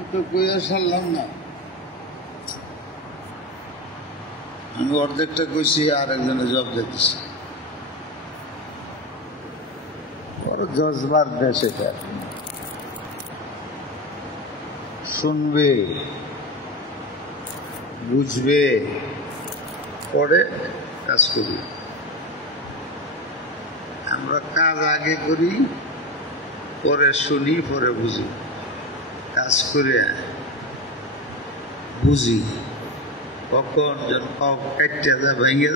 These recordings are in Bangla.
আমি তো কইয়া সারলাম না, আমি অর্ধেকটা কইছি, আর একজনে জব দেখতেছি। বড় জজবার দেশ এটা, শুনবে, বুঝবে, পরে কাজ করি। আমরা কাজ আগে করি, পরে শুনি, পরে বুঝি। কাজ করে বুঝি কখন যখন কাটতে যা ভেঙে,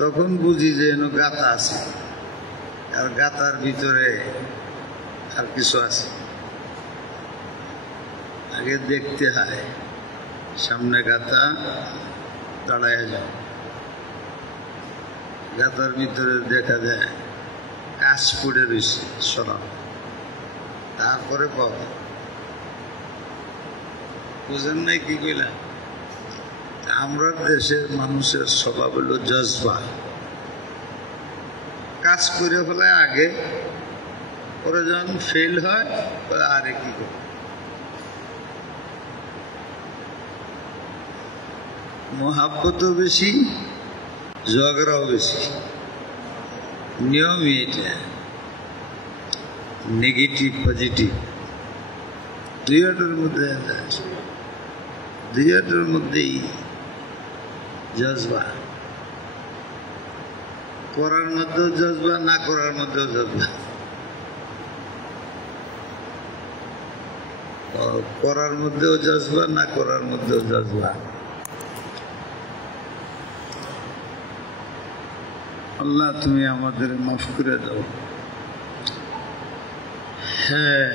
তখন বুঝি যে এনো গাতা আছে, আর গাতার ভিতরে আর কিছু আছে। আগে দেখতে হয়, সামনে গাতা, দাঁড়ায় যায়, গাতার ভিতরে দেখা যায় কাজ পড়ে রয়েছে সরাব, তারপরে পাওয়া। বুঝেন নাই কি কইলা? আমরা দেশের মানুষের স্বভাব হলো জজবা, কাজ করে ফেলায় আগে, পরে যখন ফেল হয় আরে কি করে। মোহাব্বতও বেশি, ঝগড়াও বেশি, নিয়মই এটা। নেগেটিভ পজিটিভ দুইটার মধ্যেই জজবা, করার মধ্যেও জজবা, না করার মধ্যেও জজবা। করার মধ্যেও জজবা, না করার মধ্যেও জজবা। আল্লাহ তুমি আমাদের মাফ করে দাও। হ্যাঁ,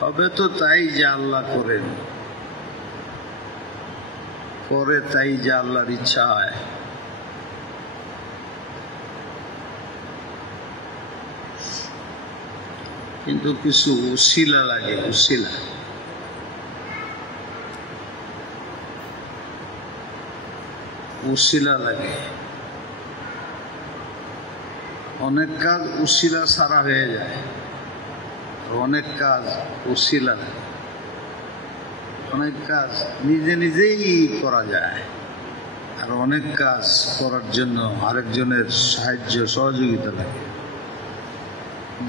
হবে তো তাই যে আল্লাহ করেন, করে তাই যে আল্লাহর ইচ্ছা হয়। কিন্তু কিছু উসিলা লাগে, উসিলা লাগে। অনেক কাজ উসিলা ছাড়া হয়ে যায়, অনেক কাজ উসিলা লাগে। অনেক কাজ নিজে নিজেই করা যায়, আর অনেক কাজ করার জন্য আরেকজনের সাহায্য সহযোগিতা লাগে।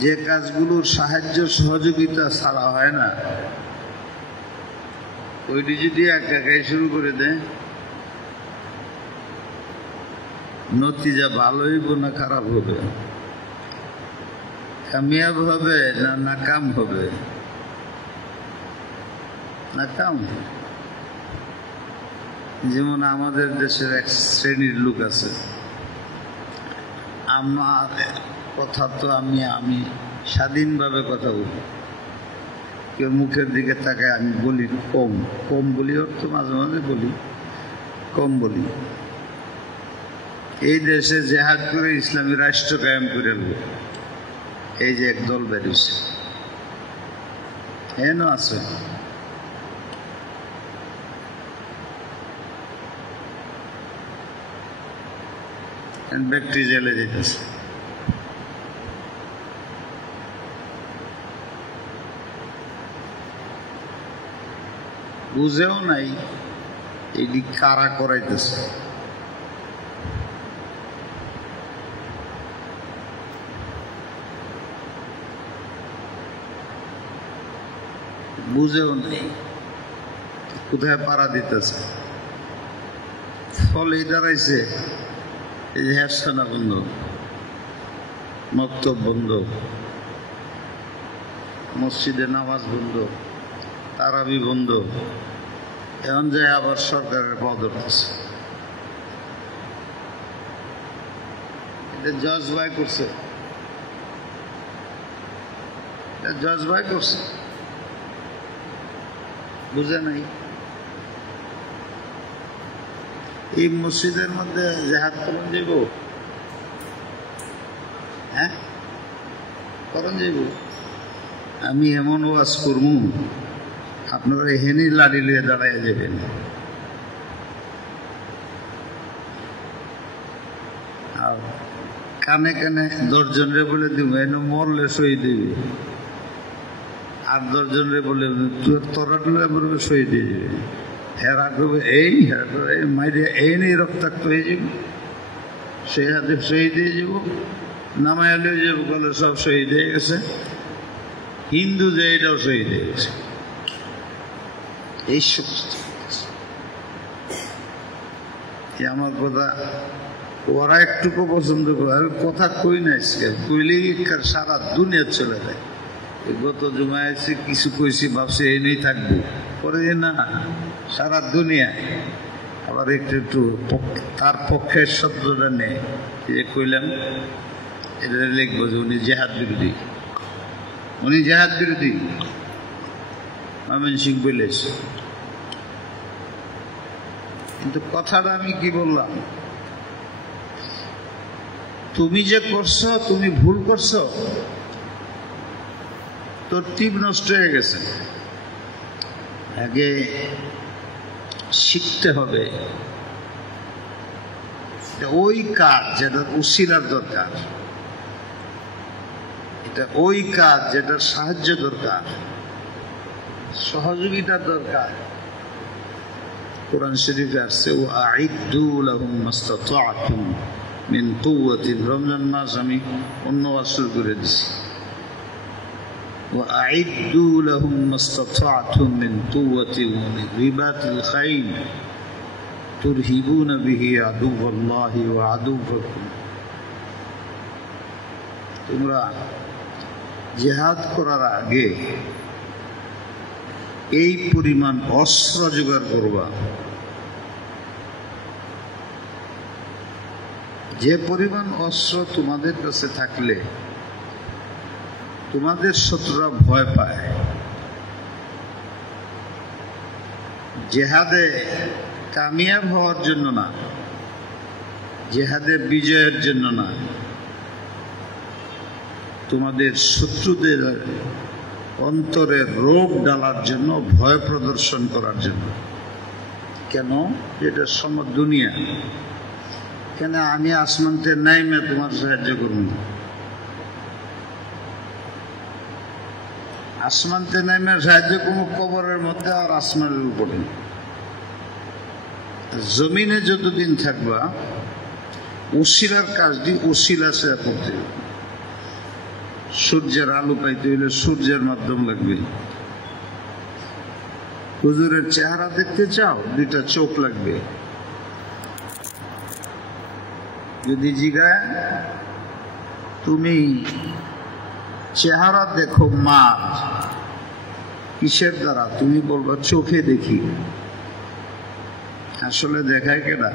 যে কাজগুলোর সাহায্য সহযোগিতা ছাড়া হয় না, ওইটি যদি একাই শুরু করে দেয়, নতিজা ভালো হইব না খারাপ হবে, কামিয়াব হবে না নাকাম হবে? নাকাম। যেমন আমাদের দেশের এক শ্রেণীর লোক আছে, আমার কথা তো আমি স্বাধীনভাবে কথা বলি, কেউ মুখের দিকে তাকায় আমি বলি কম বলি, অর্থ মাঝে মাঝে বলি, কম বলি। এই দেশে জেহাদ করে ইসলামী রাষ্ট্র কায়েম করে নেব, এই যে একদল বেরিয়েছে, হেন আছে। ব্যক্তি জেলে যেতেছে, বুঝেও নাই এটি কারা করাইতেছে। বুঝেও নেই কোথায় পাড়া দিতেছে। ফলে দাঁড়াইছে এই যে হেফসানা বন্ধ, মক্তব বন্ধ, মসজিদে নামাজ বন্ধ, তারাবি বন্ধ। এখন যায় আবার সরকারের পদর আছে। এটা জজবাই করছে, জজবাই করছে, বুঝে নাই। এই মসজিদের মধ্যে জেহাদ করন যাইব, হ্যাঁ করন যাইব। আমি এমন ওয়াজ করবো আপনারা এখানে লাড়ি লিয়ে দাঁড়াইয়া যাবেন। আর কানে কানে 10 জনের বলে দিব, এনে মরলে সই দিবি, 8-10 জনের বলে তোরা বলবে শহীদ হয়ে যাবে, হেরা করবে এই হেরা করবে এই মাইরে এই নেই রক্তাক্ত হয়ে যাব, সেই হাতে শহীদ হয়ে যাব, নামায় হয়ে যাবো বলে সব শহীদ হয়ে গেছে, হিন্দু যে এটাও শহীদ হয়ে গেছে। এই সমস্ত আমার কথা ওরা একটুকু পছন্দ করে, আমি কথা কই না, কইলেই সারা দুনিয়া চলে যায়। গত জমায় আছে কিছু কইছি ভাবছি এই নেই থাকবো, পরে না সারা দুনিয়া। আবার একটু একটু তার পক্ষের শব্দটা নেই, যে কইলাম এটা লিখবো যে উনি জেহাদ বিরোধী, উনি জেহাদ বিরোধী ময়মনসিং বলেছে। কিন্তু কথাটা আমি কি বললাম, তুমি যে করছো তুমি ভুল করছো, তোর টিপ নষ্ট হয়ে গেছে। আগে শিখতে হবে ওই কাজ যেটার উসিলার দরকার, এটা ওই কাজ যেটার সাহায্য দরকার, সহযোগিতার দরকার। কোরআন শরীফে আসছে ওয়াইদু লাহুম মাসতাতা'তুম মিন কুওয়াতিন। রমজান মাস আমি অন্য শুরু করে দিছি। ওয়াইদু লাহুম মাসতাতা'তুম মিন কুওয়াতিন ওয়া মিন রিবাতিল খাইল তুরহিবুনা বিহি আদুওয়াল্লাহি ওয়া আদুওয়াকুম। তোমরা জিহাদ করার আগে এই পরিমাণ অস্ত্র জোগাড় করবা, যে পরিমাণ অস্ত্র তোমাদের কাছে থাকলে তোমাদের শত্রুরা ভয় পায়। জেহাদে কামিয়াব হওয়ার জন্য না, জেহাদে বিজয়ের জন্য না, তোমাদের শত্রুদের অন্তরে রোগ ডালার জন্য, ভয় প্রদর্শন করার জন্য। কেন? এটা দুনিয়া। কেন আমি আসমানতে নাইমে তোমার সাহায্য করব না, আসমানতে নাইমে সাহায্য করবো কবরের মধ্যে আর আসমানের উপরে। জমিনে যতদিন থাকবা উসিলার কাজটি উসিলা সে করতে হবে। সূর্যের আলো পাইতে হইলে সূর্যের মাধ্যম লাগবে। হুজুরের চেহারা দেখতে চাও, 2টা চোখ লাগবে। যদি জিগায় তুমি চেহারা দেখো মার কিসের দ্বারা, তুমি বলবা চোখে দেখি। আসলে দেখায় কেনা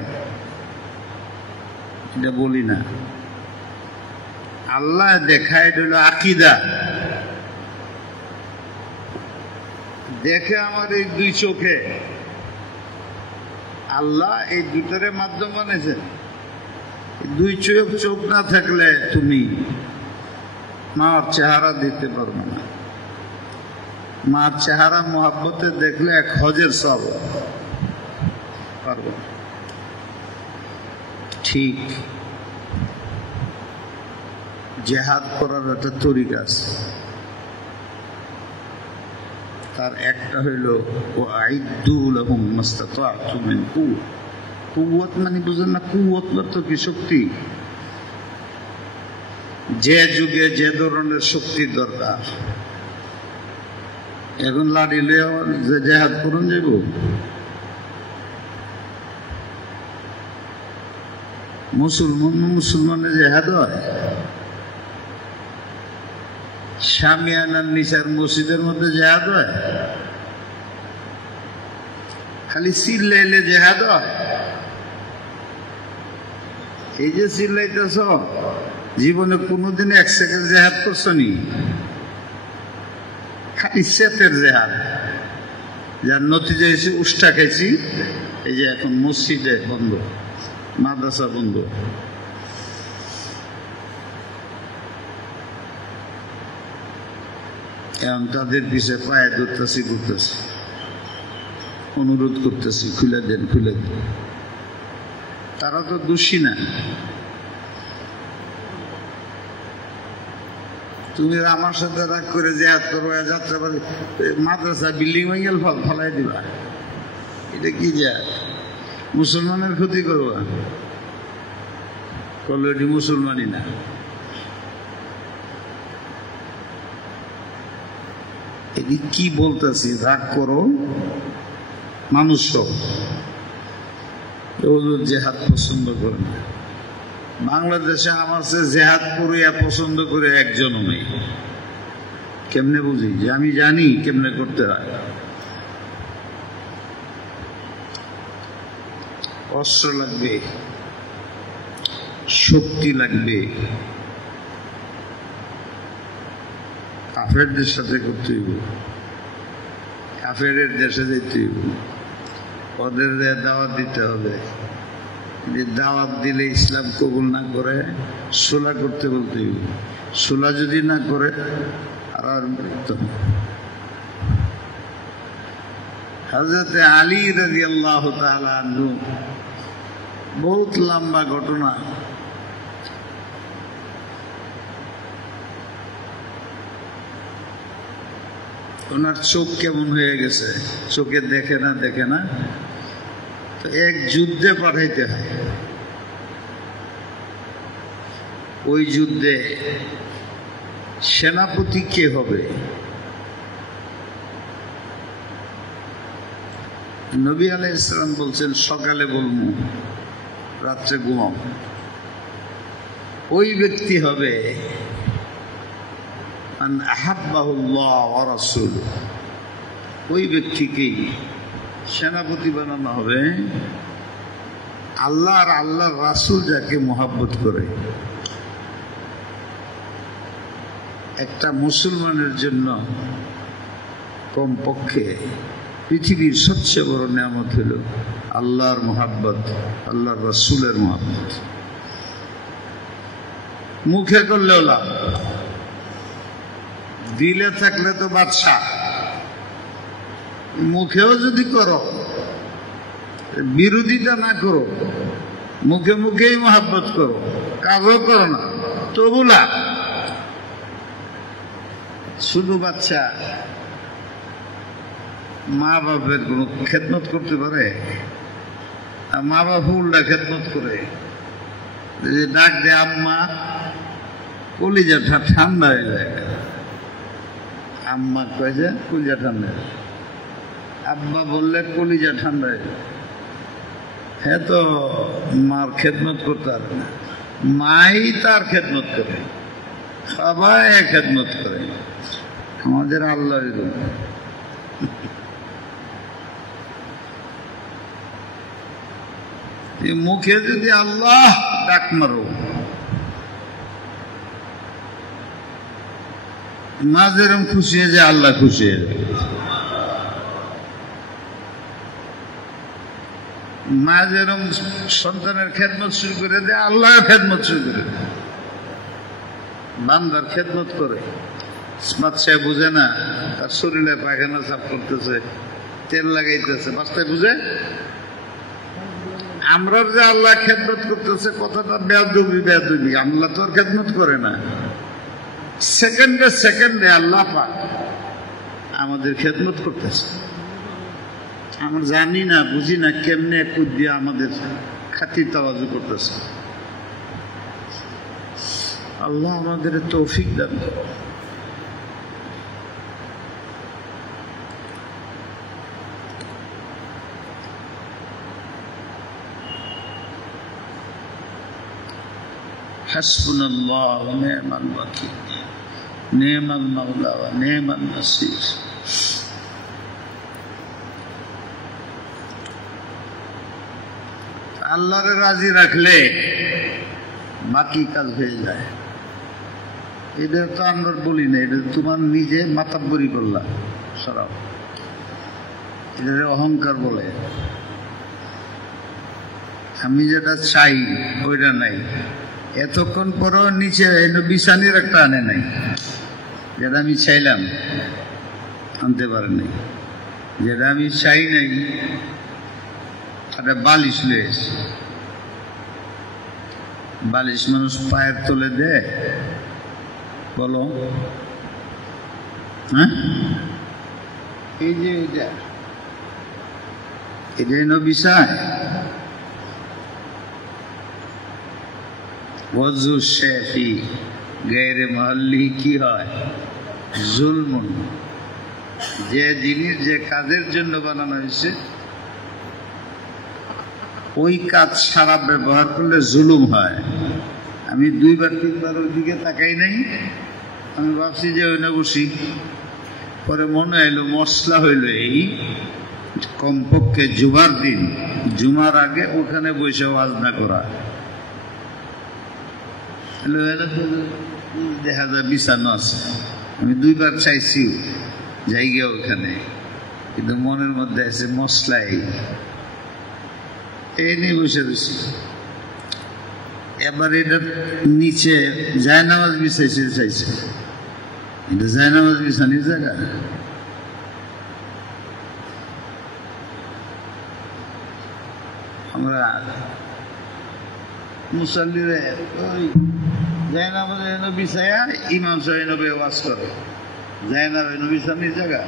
এটা বলি না, আল্লাহ দেখায়। এটা হলো আকীদা। দেখে আমার এই 2 চোখে, আল্লাহ এই 2টার মাধ্যম বানিয়েছেন। 2 চোখ না থাকলে তুমি মার চেহারা দিতে পারবে না। মার চেহারা মোহাব্বতে দেখলে 1 হজের সব পারবে। ঠিক জেহাদ করার একটা তরিকা আছে, তার একটা হইল ওয়াইদু লাহুম মাসতাতা'তুম মিন কুওয়া। কুওয়াত মানে বুঝেন না? কুওয়াত তো কি শক্তি। যে যুগে যে ধরনের শক্তির দরকার, এখন লাড়ি লিয়ে যে জেহাদ করুন যাব, মুসলমানের জেহাদ হয় শামিয়ানার নিচার মসজিদের মধ্যে জেহাদ হয়, খালি চিল্লাইলে জেহাদ হয়। এই যে চিল্লাইতেছ, জীবনে কোনোদিন 1 সেকেন্ড জেহাদ করছো নি? খালি সেতের জেহাদ, যার নতিজা এসে উষ্টা খাইছি। এই যে এখন মসজিদে বন্ধ, মাদ্রাসা বন্ধ, এখন তাদের পিছিয়ে পায়ে ধরতেছি, ঘুরতেছি, অনুরোধ করতেছি খুলে দেন, খুলে দেন। তারা তো দোষী না। তুমি আমার সাথে রাগ করে জেহাদ করবো, যাত্রাবাড়ি মাদ্রাসা বিল্ডিং ভেঙে ফলাই দিবা, এটা কি জেহাদ? মুসলমানের ক্ষতি করবা, করলে এটি মুসলমানই না। এটি কি বলতেছি? রাগ করো মানুষ জেহাদ পছন্দ করে না। বাংলাদেশে আমার সে জেহাদ করিয়া পছন্দ করে একজনও নেই। কেমনে বুঝি? যে আমি জানি কেমনে করতে হয়। অস্ত্র লাগবে, শক্তি লাগবে, কাফেরদের সাথে করতে হইব, কাফেরের দেশে যেতে হইব, ওদের দাওয়াত দিতে হবে। দাওয়াত দিলে ইসলাম কবুল না করে সুলা করতে বলতে হইব, সুলা যদি না করে আর হযরত আলী রাদিয়াল্লাহু তাআলা আনহু, বহুত লম্বা ঘটনা। ওনার চোখ কেমন হয়ে গেছে, চোখে দেখে না, তো এক যুদ্ধে পাঠাইতে হয়। ওই যুদ্ধে সেনাপতি কে হবে? নবী আলাইহিস সালাম বলছেন সকালে বলবো, রাত্রে ঘুমাও। ওই ব্যক্তি হবে মান আহাব্বাহুল্লাহ ওয়া রাসূলুহু, ওই ব্যক্তিকেই সেনাপতি বানানো হবে আল্লাহ আর আল্লাহর রাসূল যাকে মহব্বত করে। একটা মুসলমানের জন্য কমপক্ষে পৃথিবীর সবচেয়ে বড় নিয়ামত হল আল্লাহর মহব্বত, আল্লাহর রাসূলের মহব্বত। মুখে করলেও লাভ, দিলে থাকলে তো বাদশা। মুখেও যদি করো, বিরোধিতা না করো, মুখে মুখেই মহব্বত করো, কাজও করো না, তবু লাভ। শুধু বাচ্চা মা বাপের কোন খেদমত করতে পারে? মা বাপ উল্টা খেদমত করে, ডাক দে আম্মা, কলিজাটা ঠান্ডা হয়ে যায়। আম্মা কয়ে যে কলিজা ঠান্ডা, আব্বা বললে কলিজা ঠান্ডা হয়ে যায়। হ্যাঁ, তো মার খেদমত করতে পারে না, মাই তার খেদমত করে, সবাই খেদমত করে। আমাদের আল্লাহ মুখে যদি আল্লাহ ডাক মারো, মা যেরকম খুশি হয়ে যায় আল্লাহ খুশি হয়ে যায়। মা যেরকম সন্তানের খেদমত শুরু করে দেয়, আল্লাহ খেদমত শুরু করে দেয়। বান্দার খেদমত করে। বাচ্চা বুঝে না, তার শরীরে পায়খানা সাফ করতেছে, তেল লাগাইতেছে, বাচ্চায় বুঝে? আমরা যে আল্লাহ খেদমত করতেছে কথাটা বেয়াদবি, আল্লাহ তো আর খেদমত করে না। সেকেন্ডে আল্লাহ পাক আমাদের খেদমত করতেছে। আমরা জানি না, বুঝি না কেমনে কুদ দিয়ে আমাদের খাতির তাওয়াজু করতেছে। আল্লাহ আমাদের তৌফিক দান করে। হাসবুনাল্লাহ ওয়া নি'মাল ওয়াকিল, নি'মাল মাওলা ওয়া নি'মান নাসির। আল্লাহরে রাজি রাখলে বাকি কাজ হয়ে যায়। এটা তো আমরা বলি না, এটা তোমার নিজে মাতাব্বরি করলাম সরাও, এটা অহংকার বলে। আমি যেটা চাই ওইটা নাই, এতক্ষণ পরেও নিচে বিছানির একটা আনে নাই, যেটা আমি চাইলাম আনতে পারে নাই, যেটা আমি চাই নাই একটা বালিশ লয়েছে। বালিশ মানুষ পায়ের তলে দেয়, বলো, হ্যাঁ? এই যে এটাই নবী চায়। ওয়াজু শেফি গায়রে মহল্লি কি হয়? জুলমুন। যে জিনিস যে কাজের জন্য বানানো হয়েছে ওই কাজ সারা ব্যবহার করলে জুলুম হয়। আমি 2-3 বার ওই দিকে তাকাই নাই, আমি ভাবছি যে ওই না বসি, পরে মনে হইল মশলা হইল এই কমপক্ষে জুমার দিন, জুমার আগে ওখানে বসে ওয়াজ না করা। দেখা যায় বিছানো আছে, আমি 2 বার চাইছি জায়গা ওখানে, কিন্তু মনের মধ্যে আছে মশলাই এই নিয়ে বসে রয়েছি। এবার এটা নিচে জায়নামাজ বিছাইছে, চাইছে এটা জায়নামাজ বিছানির জায়গা। আমরা মুসল্লিরা ওই জায়নামাজ এনে বিছাইয়া ইমাম সাহেব ওয়াজ করে, জায়নামাজ এনে বিছানির জায়গা।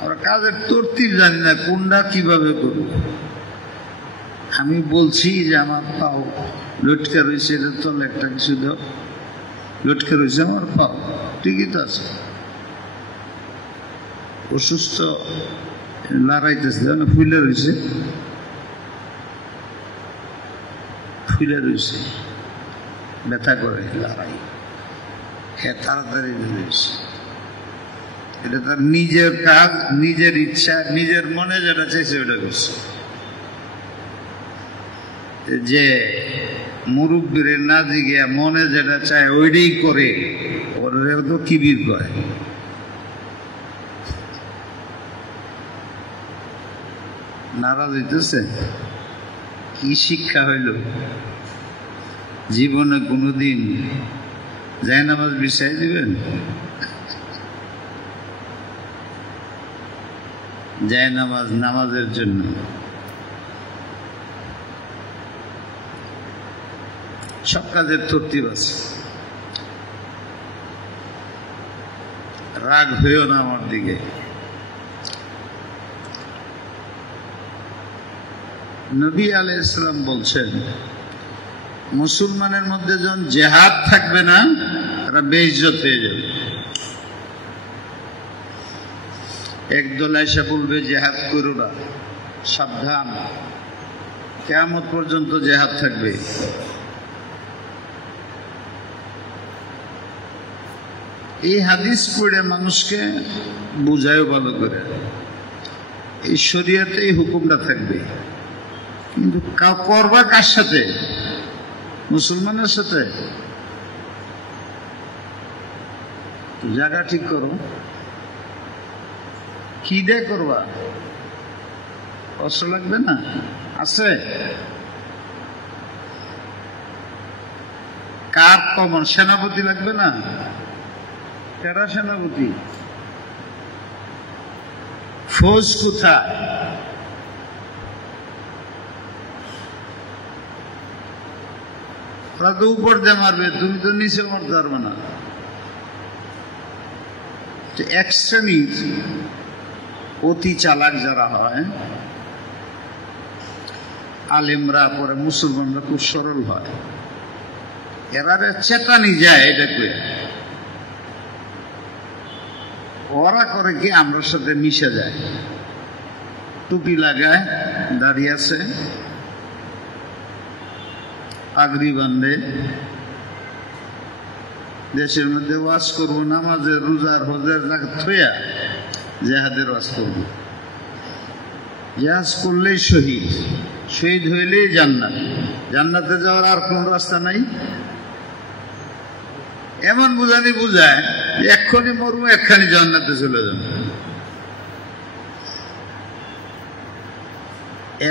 আমরা কাজের তরতিব জানি না কোনটা কিভাবে করব। আমি বলছি যে আমার পাও লটকে রয়েছে, এটা তো একটা কিছু দাও, লটকে রয়েছে আমার পাও, ঠিকই তো আছে। অসুস্থ লড়াইতেছে, ফুলে রয়েছে, ফুলে রয়েছে, ব্যথা করে লড়াই, হ্যাঁ তাড়াতাড়ি রয়েছে। এটা তার নিজের কাজ, নিজের ইচ্ছা, নিজের মনে যেটা চাইছে ওটা করছে। যে মুরব্বীর না জিগিয়া মনে যেটা চায় ওইটাই করে, ওরা তো কিবির করে। নারাজ হইতেছে, কি শিক্ষা হইল? জীবনে কোনোদিন জায়নামাজ বিছাই দিবেন? জায়নামাজ নামাজের জন্য। সব কাজের তরতিব আছে। রাগ হইও না আমার দিকে। নবী আলাইহিস সালাম বলছেন, মুসলমানের মধ্যে যখন জেহাদ থাকবে না তারা বেইজ্জত হয়ে যাবে। একদল এসে বলবে জেহাদ করো না, সাবধান, কিয়ামত পর্যন্ত জেহাদ থাকবে। এই হাদিস পড়ে মানুষকে বুঝায় ভালো করে, এই শরীয়তে এই হুকুমটা থাকবে, কিন্তু করবা কার সাথে? মুসলমানের সাথে। জায়গা ঠিক করো, কি দিয়ে করবা? অস্ত্র লাগবে না? আছে? কার কমন? সেনাপতি লাগবে না? কারা সেনাপতি? ফৌজ কোথায়? ওরা তো উপর দিয়ে মারবে, তুমি তো নিচে মারতে পারবে না। এক শ্রেণীর অতি চালাক যারা হয়, আলেমরা, পরে মুসলমানরা খুব সরল হয়, এরা চেতানি যায় এটা করে। ওরা করে কি আমরা সাথে মিশে যায়, টুপি লাগায়, দাঁড়িয়ে আছে, পাগড়ি বান্ধে, দেশের মধ্যে ওয়াজ করবো, নামাজের রোজার হজের জায়গা থইয়া জেহাদের ওয়াজ করবো। জেহাজ করলেই শহীদ, শহীদ হইলেই জান্নাত, জান্নাতে যাওয়ার আর কোন রাস্তা নাই। এমন বুঝানি বুঝায় এক্ষুনি মরবো, এক্ষুনি জান্নাতে চলে যাবো।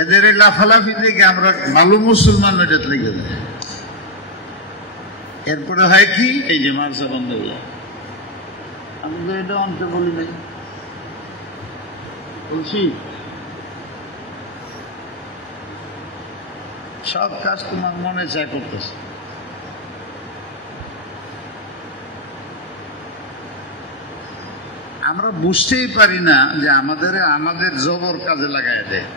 এদের এই লাফালাফি থেকে আমরা ভালো মুসলমান এটা লেগে যায়। এরপরে হয় কি, এই যে মার্চা বন্ধ হয়ে যায়। আমি তো এটা অন্তে বলি নাই, বলছি সব কাজ তোমার মনে চায় করতেছে। আমরা বুঝতেই পারি না যে আমাদের জবর কাজে লাগাই দেয়।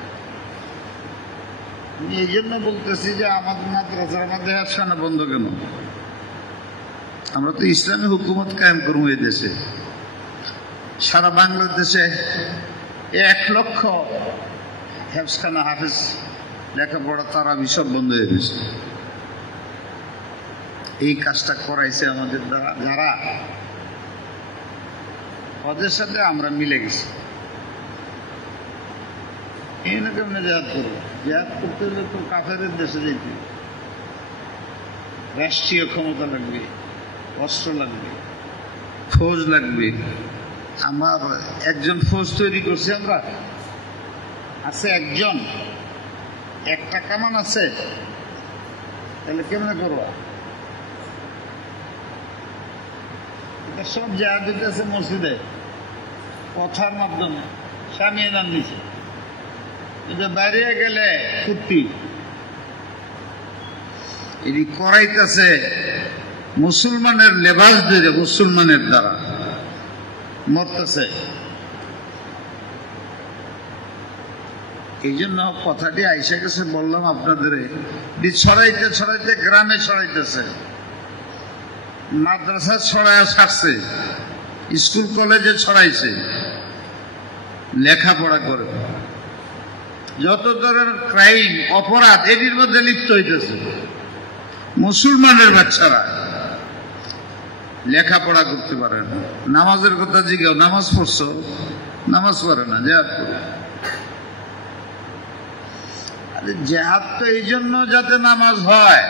এই জন্য বলতেছি যে আমাদের মাদ্রাসার মধ্যে হাতখানা বন্ধ কেন? আমরা তো ইসলামী হুকুমত কায়েম করবো এই দেশে। সারা বাংলাদেশে 1 লক্ষ হেফজখানা, হাফেজ, লেখাপড়া, তারা সব বন্ধ হয়ে গেছে। এই কাজটা করাইছে আমাদের দ্বারা যারা, ওদের সাথে আমরা মিলে গেছি। এই না কেমনে জেহাদ করবো? জেহাদ করতে হলে তো কাফেরের দেশে যেতে, রাষ্ট্রীয় ক্ষমতা লাগবে, অস্ত্র লাগবে, ফৌজ লাগবে। আমার একজন ফৌজ তৈরি করছি আমরা, আছে একজন, একটা কামান আছে, তাহলে কেমনে করবো? এটা সব জেহাদ দিতেছে মসজিদে কথার মাধ্যমে, স্বামী নাম দিছে। এটা বাইরে গেলে কুত্তি এটি করাইতেছে মুসলমানের লেবাস ধরে, মুসলমানের দ্বারা মরতেছে। এই জন্য কথাটি আইসা গেছে, বললাম আপনাদের। ছড়াইতে ছড়াইতে গ্রামে ছড়াইতেছে, মাদ্রাসা ছড়ায় ছাড়ছে, স্কুল কলেজে ছড়াইছে, লেখাপড়া করে যত ধরনের ক্রাইম, অপরাধ এটির মধ্যে লিপ্ত হইতেছে। মুসলমানের বাচ্চারা লেখাপড়া করতে পারে না। নামাজের কথা জিজ্ঞাও, নামাজ পড়ছো? নামাজ পড়ে না, জেহাদ করে। আরে জেহাদ তো এই জন্য যাতে নামাজ হয়,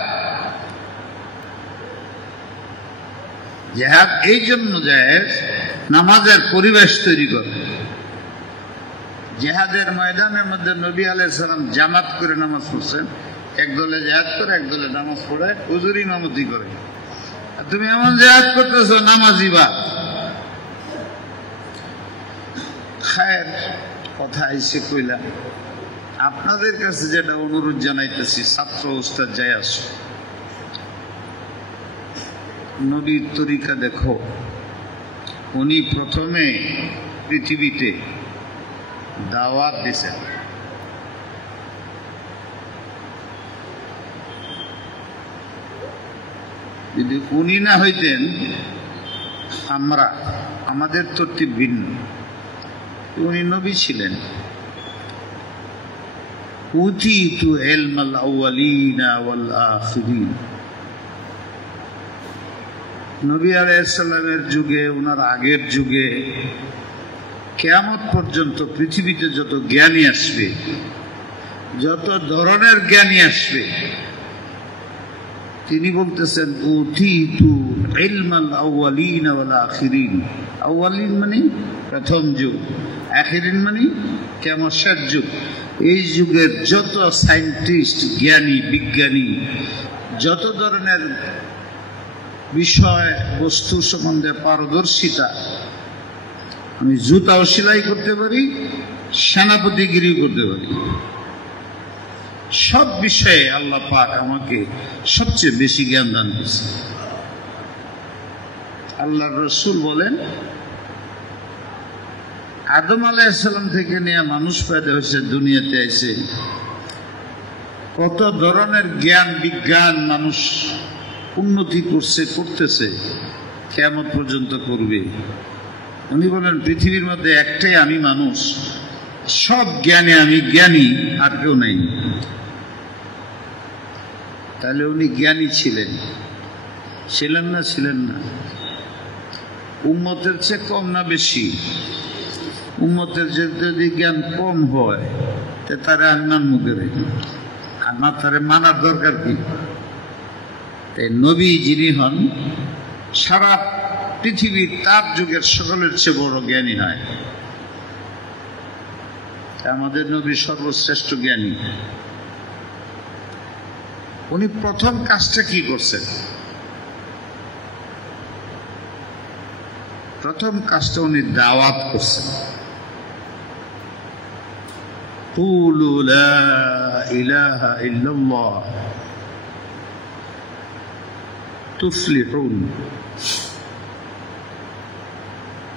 জেহাদ এই জন্য যায় নামাজের পরিবেশ তৈরি করে। জেহাদের ময়দানের মধ্যে নবী আলাইহিস সালাম জামাত করে নামাজ পড়ছেন, এক দলে জেহাদ করে, এক দলে নামাজ পড়ে, হুজুর ইমামতি করে। আর তুমি এমন জেহাদ করতেছ, নামাজি বা খায়ের কথা আইসে কইলা। আপনাদের কাছে যেটা অনুরোধ জানাইতেছি, ছাত্র ওস্তাদ যাই আসো, নবীর তরিকা দেখো। উনি প্রথমে পৃথিবীতে দাওয়াত দিয়েছেন। যদি উনি না হইতেন, আমাদের তরতিব ভিন্ন। উনি নবী ছিলেন। উতীতু ইলমাল আউয়ালিনা ওয়াল আখিরিন। নবী আলাইহিস সালামের যুগে, ওনার আগের যুগে, কিয়ামত পর্যন্ত পৃথিবীতে যত জ্ঞানী আসবে, যত ধরনের জ্ঞানী আসবে, তিনি বলতেছেন উতীতু ইলমাল আউয়ালিনা ওয়াল আখিরিন। আউয়ালিন মানে প্রথম যুগ, আখিরিন মানে কিয়ামত শেষ যুগ। এই যুগের যত সায়েন্টিস্ট, জ্ঞানী, বিজ্ঞানী, যত ধরনের বিষয় বস্তু সম্বন্ধে পারদর্শিতা, আমি জুতাও সেলাই করতে পারি, সেনাপতিগিরি করতে পারি, সব বিষয়ে আল্লাহ পাক আমাকে সবচেয়ে বেশি জ্ঞান দান করেছে। আল্লাহর রাসূল বলেন, আদম আলাইহিস সালাম থেকে নিয়ে মানুষ পয়দা হয়েছে, দুনিয়াতে আইছে, কত ধরনের জ্ঞান বিজ্ঞান মানুষ উন্নতি করছে, করতেছে, কিয়ামত পর্যন্ত করবে। উনি বলেন পৃথিবীর মধ্যে একটাই আমি মানুষ, সব জ্ঞানে আমি জ্ঞানী, আর কেউ নাই। তাহলে উনি জ্ঞানী ছিলেন, ছিলেন না? ছিলেন না। উম্মতের চেয়ে কম না বেশি? উম্মতের যদি জ্ঞান কম হয়, তারা আন্নার মুখে রেখে, আর না তারে মানার দরকার কি? তাই নবী যিনি হন, সারা পৃথিবীর তার যুগের সকলের চেয়ে বড় জ্ঞানী হয়। আমাদের নবী সর্বশ্রেষ্ঠ জ্ঞানী। উনি প্রথম কাজটা কি করছেন? প্রথম কাজটা উনি দাওয়াত করছেন। কুলু লা ইলাহা ইল্লাল্লাহ তুফলিহুন।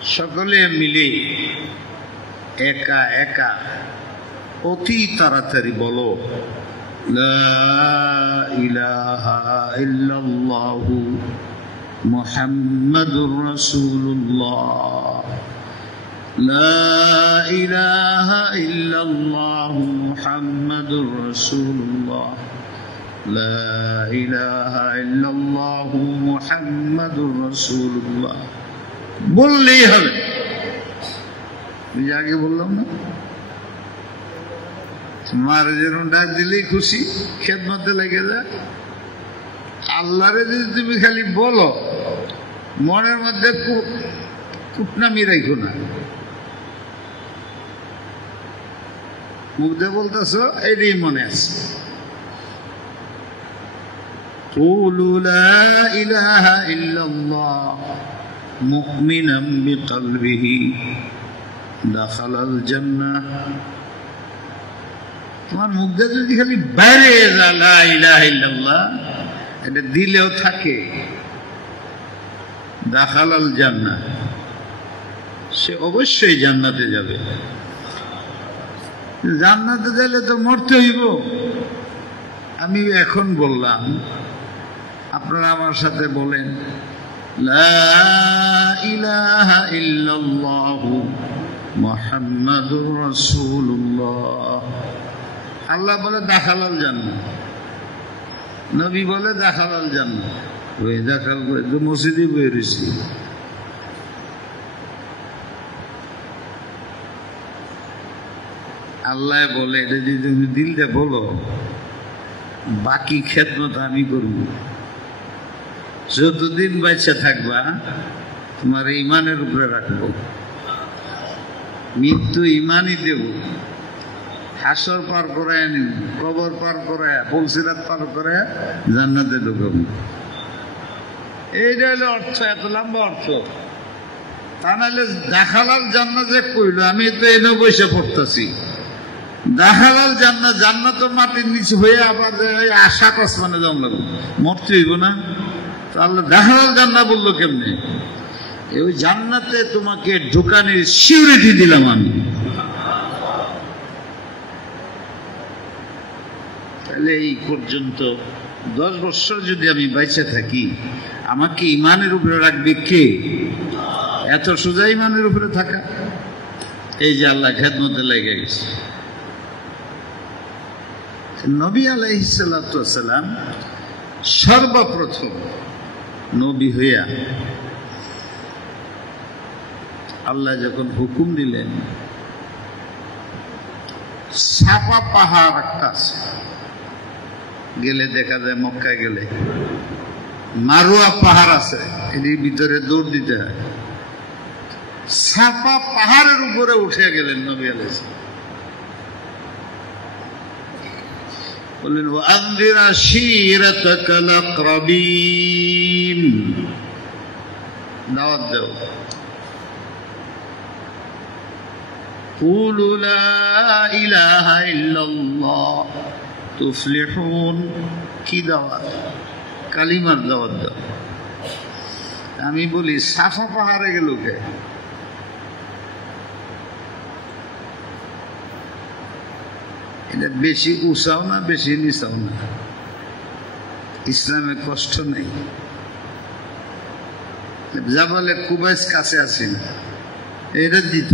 সকলে মিলে একা একা অতি তাড়াতাড়ি বলো, লা ইলাহা ইল্লাল্লাহু মুহাম্মাদুর রাসূলুল্লাহ, লা ইলাহা ইল্লাল্লাহু মুহাম্মাদুর রাসূলুল্লাহ, লা ইলাহা ইল্লাল্লাহু মুহাম্মাদুর রাসূলুল্লাহ বললেই হবে। আগে বললাম না, তোমার যেরকম ডাক দিলেই খুশি, খেদমতে লেগে যায়। আল্লাহরে যদি তুমি খালি বলো, মনের মধ্যে কুটনামি রাখো না, মুখ দিয়ে বলতেছ এটাই মনে আছে। قولوا لا إله إلا الله مؤمنا بقلبه دخل الجنة। তোমার মুখ দিয়ে যদি খালি বাইরে লা ইলাহা ইল্লাল্লাহ এটা দিলেও থাকে, দাখালাল জান্নাহ, সে অবশ্যই জান্নাতে যাবে। জান্নাতে গেলে তো মরতে হইব। আমি এখন বললাম, আপনারা আমার সাথে বলেন, লা ইলাহা ইল্লাল্লাহু মুহাম্মাদুর রাসূলুল্লাহ। আল্লাহ বলে দাখালাল জান্নাহ, নবী বলে দাখালাল জান্নাহ। ওই দাখাল করে তো মসজিদে বের হইছি। আল্লাহ বলে এটা যদি তুমি দিলটা বলো, বাকি খেদমত আমি করব। যতদিন বাচ্চা থাকবা তোমার ইমানের উপরে রাখবো, মৃত্যু ইমানই দেব, হাসর পার করায় নিব, কবর পার করায়, ফুলসিরাত পার করায় জান্নাতে ঢুকাবো। এইটা হলো অর্থ, এত লম্বা অর্থ। তা নাহলে দাখালাল জান্নাত যে কইল, আমি তো এনে বসে পড়তেছি। দাখালাল জান্নাত, জান্নাত তো মাটির নিচে হয়ে আবার আশা কসমানে জম লাগবে, মরতে হইব না? তাহলে দাখালাল জান্নাত বললো কেমনে? ওই জান্নাতে তোমাকে ঢুকানোর সিউরিটি দিলাম আমি। তাহলে এই পর্যন্ত 10 বছর যদি আমি বেঁচে থাকি, আমাকে ইমানের উপরে রাখবে কে? এত সোজা ইমানের উপরে থাকা। এই যে আল্লাহ খেদমতে লেগে গেছে। নবী আলাইহিস সালাতু ওয়াস সালাম সর্বপ্রথম নবী হইয়া আল্লাহ যখন হুকুম দিলেন, সাফা পাহাড় একটা আছে, গেলে দেখা যায়, মক্কায় গেলে মারুয়া পাহাড় আছে, এর ভিতরে দৌড় দিতে হয়। সাফা পাহাড়ের উপরে উঠে গেলেন নবী আলাইহিস সালাম, বললেন ওয়ানজির আশীরাতাকাল আকরাবিন, দাওয়াত দাও। কুলু লা ইলাহা ইল্লাল্লাহ তুফলিহুন, কি দাওয়াত? কালিমার দাওয়াত দাও। আমি বলি সাফা পাহাড়ে গেল কে? এটা বেশি উঁচাও না, বেশি নিচাও না, ইসলামে কষ্ট নেই। জাবালে কুবাইস কাছে আসি না, এটা দিত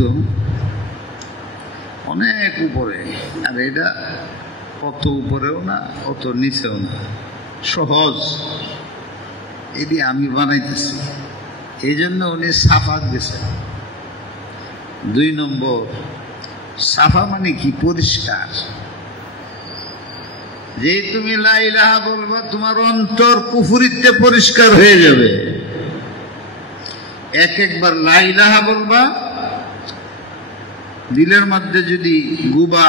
অনেক উপরে, আর এটা অত উপরেও না, অত নিচেও না, সহজ। এটি আমি বানাইতেছি, এই জন্য উনি সাফা গেছেন। 2 নম্বর, সাফা মানে কি? পরিষ্কার। যে তুমি লা ইলাহা বলবা, তোমার অন্তর কুফরিতে পরিষ্কার হয়ে যাবে। একবার লা ইলাহা বলবা, দিলের মধ্যে যদি গুবা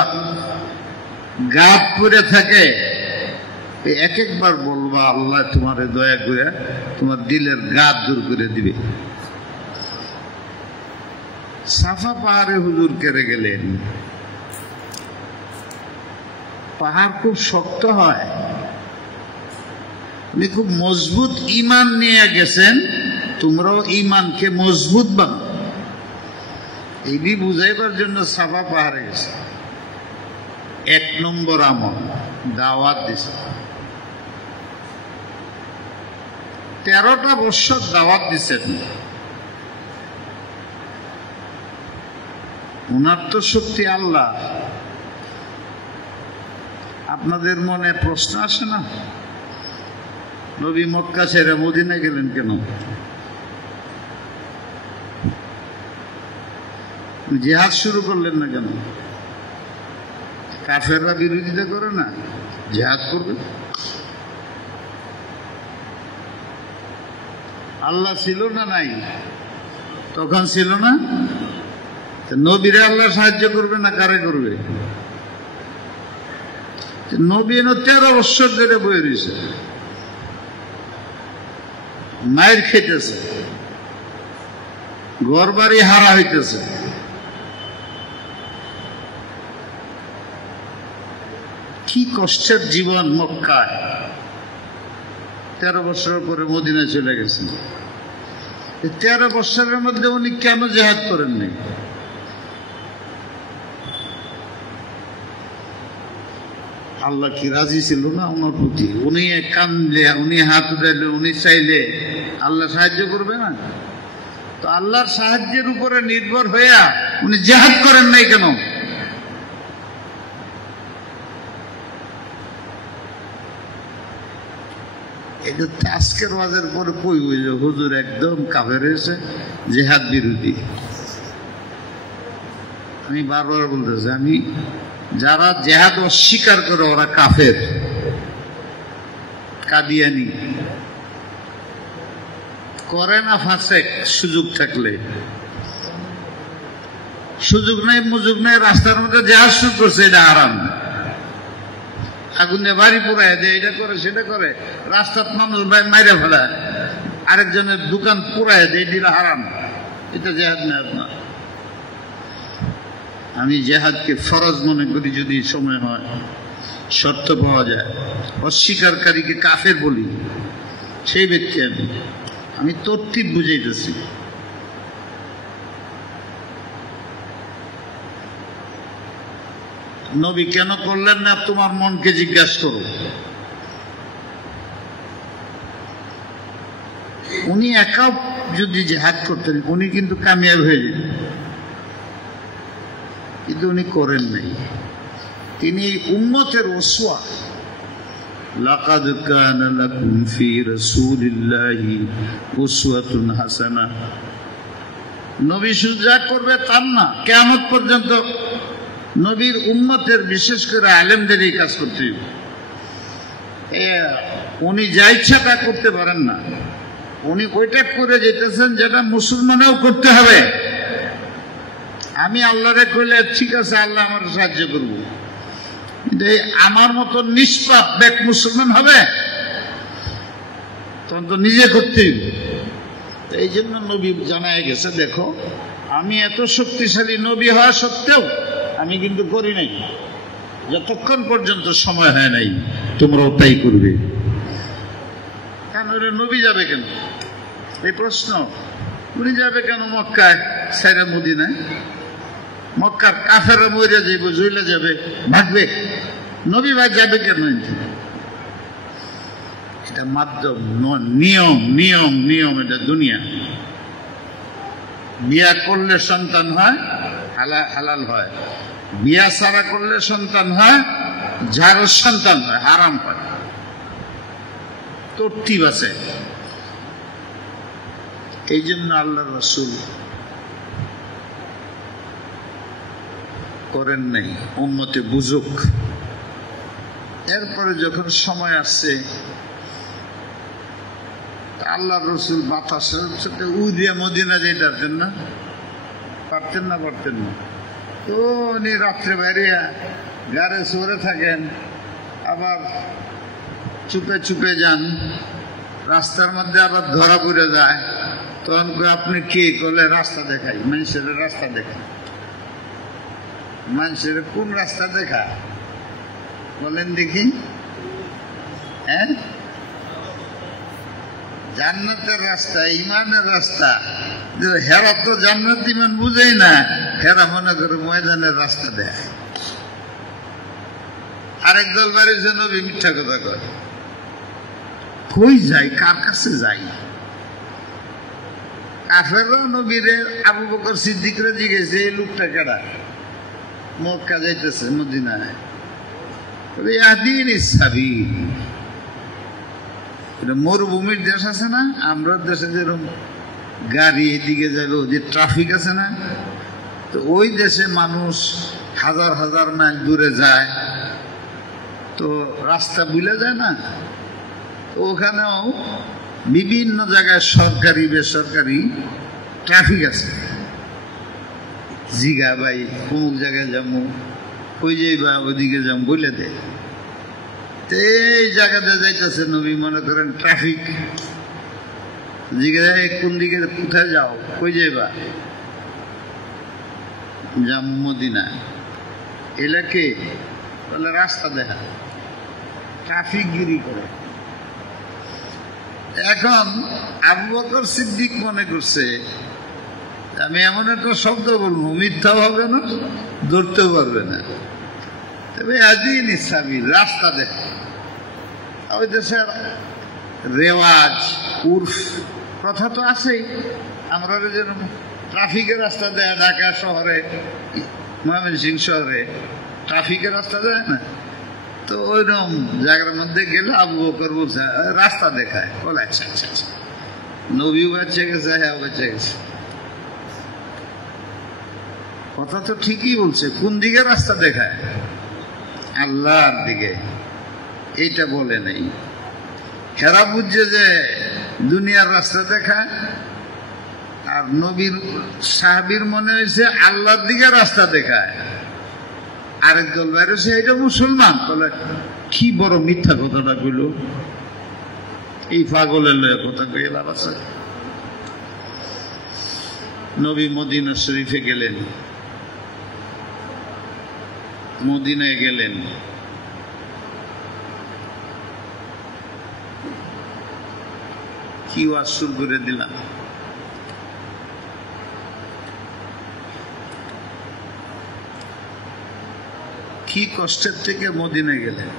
গাপ পড়ে থাকে, একবার বলবা, আল্লাহ তোমারে দয়া করে তোমার দিলের গাপ দূর করে দিবে। সাফা পাহাড়ে হুজুর কেড়ে গেলেন। পাহাড় খুব শক্ত হয়, উনি খুব মজবুত ইমান নিয়ে গেছেন। তোমরাও ইমানকে মজবুত বানাও। এই বুঝাইবার জন্য সাফা পাহাড়ে গেছে। 1 নম্বর আমল দাওয়াত দিছে। 13টা বছর দাওয়াত দিছেন। উনার তো শক্তি আল্লাহ। আপনাদের মনে প্রশ্ন আসে না, নবী মক্কা ছেড়ে মদিনা গেলেন কেন? জিহাদ শুরু করলেন না কেন? কাফেররা বিরোধিতা করে না, জিহাদ করবে। আল্লাহ ছিল না নাই? তখন ছিল না। নবীরে আল্লাহ সাহায্য করবে না কারে করবে? নবী 13 বছর ধরে বয়ে রয়েছে, মায়ের খেতেছে, ঘর বাড়ি হারা হইতেছে। কি কষ্টের জীবন মক্কায়। 13 বছরের পরে মদিনায় চলে গেছেন। 13 বছরের মধ্যে উনি কেন জিহাদ করেননি? আল্লাহ কি রাজি ছিল না ওনার প্রতি? উনি কানলে, উনি হাত উঠাইলে, উনি চাইলে আল্লাহ সাহায্য করবে না? তো আল্লাহর সাহায্যের উপরে নির্ভর হইয়া উনি জিহাদ করেন নাই কেন? আজকের ওয়াজের পরে কই হইল হুজুর একদম কাফের হয়েছে, জিহাদ বিরোধী। আমি বারবার বলতেছি, আমি যারা জিহাদ অস্বীকার করে ওরা কাফের, কাদিয়ানি। করে না ফাসেক সুযোগ থাকলে। সুযোগ নাই মুযোগ নাই, রাস্তার মধ্যে জিহাদ শুরু করছে, এটা হারাম। আগুনে বাড়ি পোড়ায় দেয়, এটা করে সেটা করে, রাস্তার মানুষ মাইরে ফেলায়, আরেকজনের দোকান পোড়ায় দেয়, এটা হারাম। এটা জিহাদ না আপনার। আমি জিহাদকে ফরজ মনে করি যদি সময় হয়, শর্ত পাওয়া যায়। অস্বীকারীকে কাফের বলি, সেই ব্যক্তি আমি তরতিব বুঝাইতেছি। নবী কেন করলেন না তোমার মনকে জিজ্ঞাসা করো। উনি একা যদি জিহাদ করতেন উনি কিন্তু কামিয়াব হয়ে যেতেন, কিন্তু উনি করেন নাই। তিনি উম্মতের উসওয়া। লাকাদ কানা লাকুম ফি রাসূলিল্লাহি উসওয়াতুন হাসানাহ। নবী শুধু যা করবে তার না, কিয়ামত পর্যন্ত নবীর উম্মতের, বিশেষ করে আলেমদের এই কাজ করতে হবে। উনি যা ইচ্ছা তা করতে পারেন না, উনি ওইটা করে যেতেছেন যেটা মুসলমানও করতে হবে। আমি আল্লাহরে কইলে ঠিক আছে আল্লাহ আমার সাহায্য করব, আমার মতো নিষ্পাপ বেক মুসলমান হবে? তখন তো নিজে করতে হবে। এই জন্য নবী জানায় গেছে, দেখো আমি এত শক্তিশালী নবী হওয়া সত্ত্বেও আমি কিন্তু করি নাই, যতক্ষণ পর্যন্ত সময় হয় নাই তোমরাও তাই করবে। কেন নবী যাবে কেন? এই প্রশ্ন। উনি যাবে কেন মক্কায় সাইরা মদিনায়? মক্কার কাফেররা মরে যাইব, জইলে যাবে, ভাগবে। নবী ভাই যাবে কেন? এটা মাধ্যম, নিয়ম নিয়ম নিয়ম। এটা দুনিয়া। বিয়া করলে সন্তান হয়, হালাল হয়। বিয়া ছাড়া করলে সন্তান হয়, যার সন্তান হয়, হারাম হয়। তরতিব আছে। এই জন্য আল্লাহ রাসূল করেন নাই, উম্মতে বুঝুক। এরপরে যখন সময় আসছে, আল্লাহ রসুল বাতাসের সাথে উদিয়া মদিনা যেতেন না, পারতেন না? পারতেন না। তো উনি রাত্রে বেরিয়ে গাড়ে সরে থাকেন, আবার চুপে চুপে যান, রাস্তার মধ্যে আবার ধরা পড়ে যায়। তখন আপনি কি করলে? রাস্তা দেখাই, মানুষের রাস্তা দেখাই। মানুষের কোন রাস্তা দেখা বলেন দেখি? হ্যাঁ, জান্নাতের রাস্তা, ইমানের রাস্তা। হেরা তো জান্নাত ইমান বুঝেই না, হেরা মনে করে ময়দানের রাস্তা দেয়। আরেক দল বাড়ির নবী মিথ্যা কথা কয়। কই যাই, কার কাছে যাই? কাফেররা নবীরে আবু বকর সিদ্দিকরে জিজ্ঞেসে, এই লোকটা কেডা? মক্কা যাইতেছে, মদিনায়। মরুভূমির দেশ আছে না, আমরা দেশে যেরকম গাড়ি এদিকে যাবে, ওদের ট্রাফিক আছে না, তো ওই দেশে মানুষ হাজার হাজার মাইল দূরে যায়, তো রাস্তা ভুলে যায় না। ওখানেও বিভিন্ন জায়গায় সরকারি বেসরকারি ট্রাফিক আছে। জিগা ভাই অমুক জায়গায় যাবো, ওই যে বা ওইদিকে যাবো বলে দেয়। এই জায়গাতে যাইতেছে নবী, মনে করেন ট্রাফিক। জিজ্ঞে কোন দিকে, কোথায় যাও, কই যাইবা? যাম মদিনা। এলাকে বলে রাস্তা দেখা, ট্রাফিক গিরি করে। এখন আবু বকর সিদ্দিক মনে করছে আমি এমন একটা শব্দ বলবো, মিথ্যাও হবে না, ধরতেও পারবে না। তবে আজই নিঃসাবি রাস্তা দেখা। ওই দেশের রেওয়াজ, উর্ফ, কথা তো আছেই। আমরা যেরকম ট্রাফিকের রাস্তা দেয় ঢাকা শহরে, ময়মনসিংহ শহরে ট্রাফিকের রাস্তা দেয় না, তো ওইরকম জায়গার মধ্যে গেলে আবু বকর বলছে রাস্তা দেখায়। বলে আচ্ছা আচ্ছা আচ্ছা, নবীও বেঁচে গেছে, হ্যাঁ বেঁচে গেছে। কথা তো ঠিকই বলছে, কোন দিকে রাস্তা দেখায়? আল্লাহর দিকে। এইটা বলে নেই। হেরা বুঝছে যে দুনিয়ার রাস্তা দেখায়, আর নবীর সাহাবীর মনে হয়েছে আল্লাহর দিকে রাস্তা দেখায়। আরেক দল বাইরেছে এটা মুসলমান। বলে কি বড় মিথ্যা কথাটা কইল, এই পাগলের লয়ে কথা কইয়ে লাভ আছে? নবী মদিনা শরীফে গেলেন, মদিনায় গেলেন। কি ওয়াজ শুরু করে দিলাম। কি কষ্টের থেকে মদিনায় গেলেন।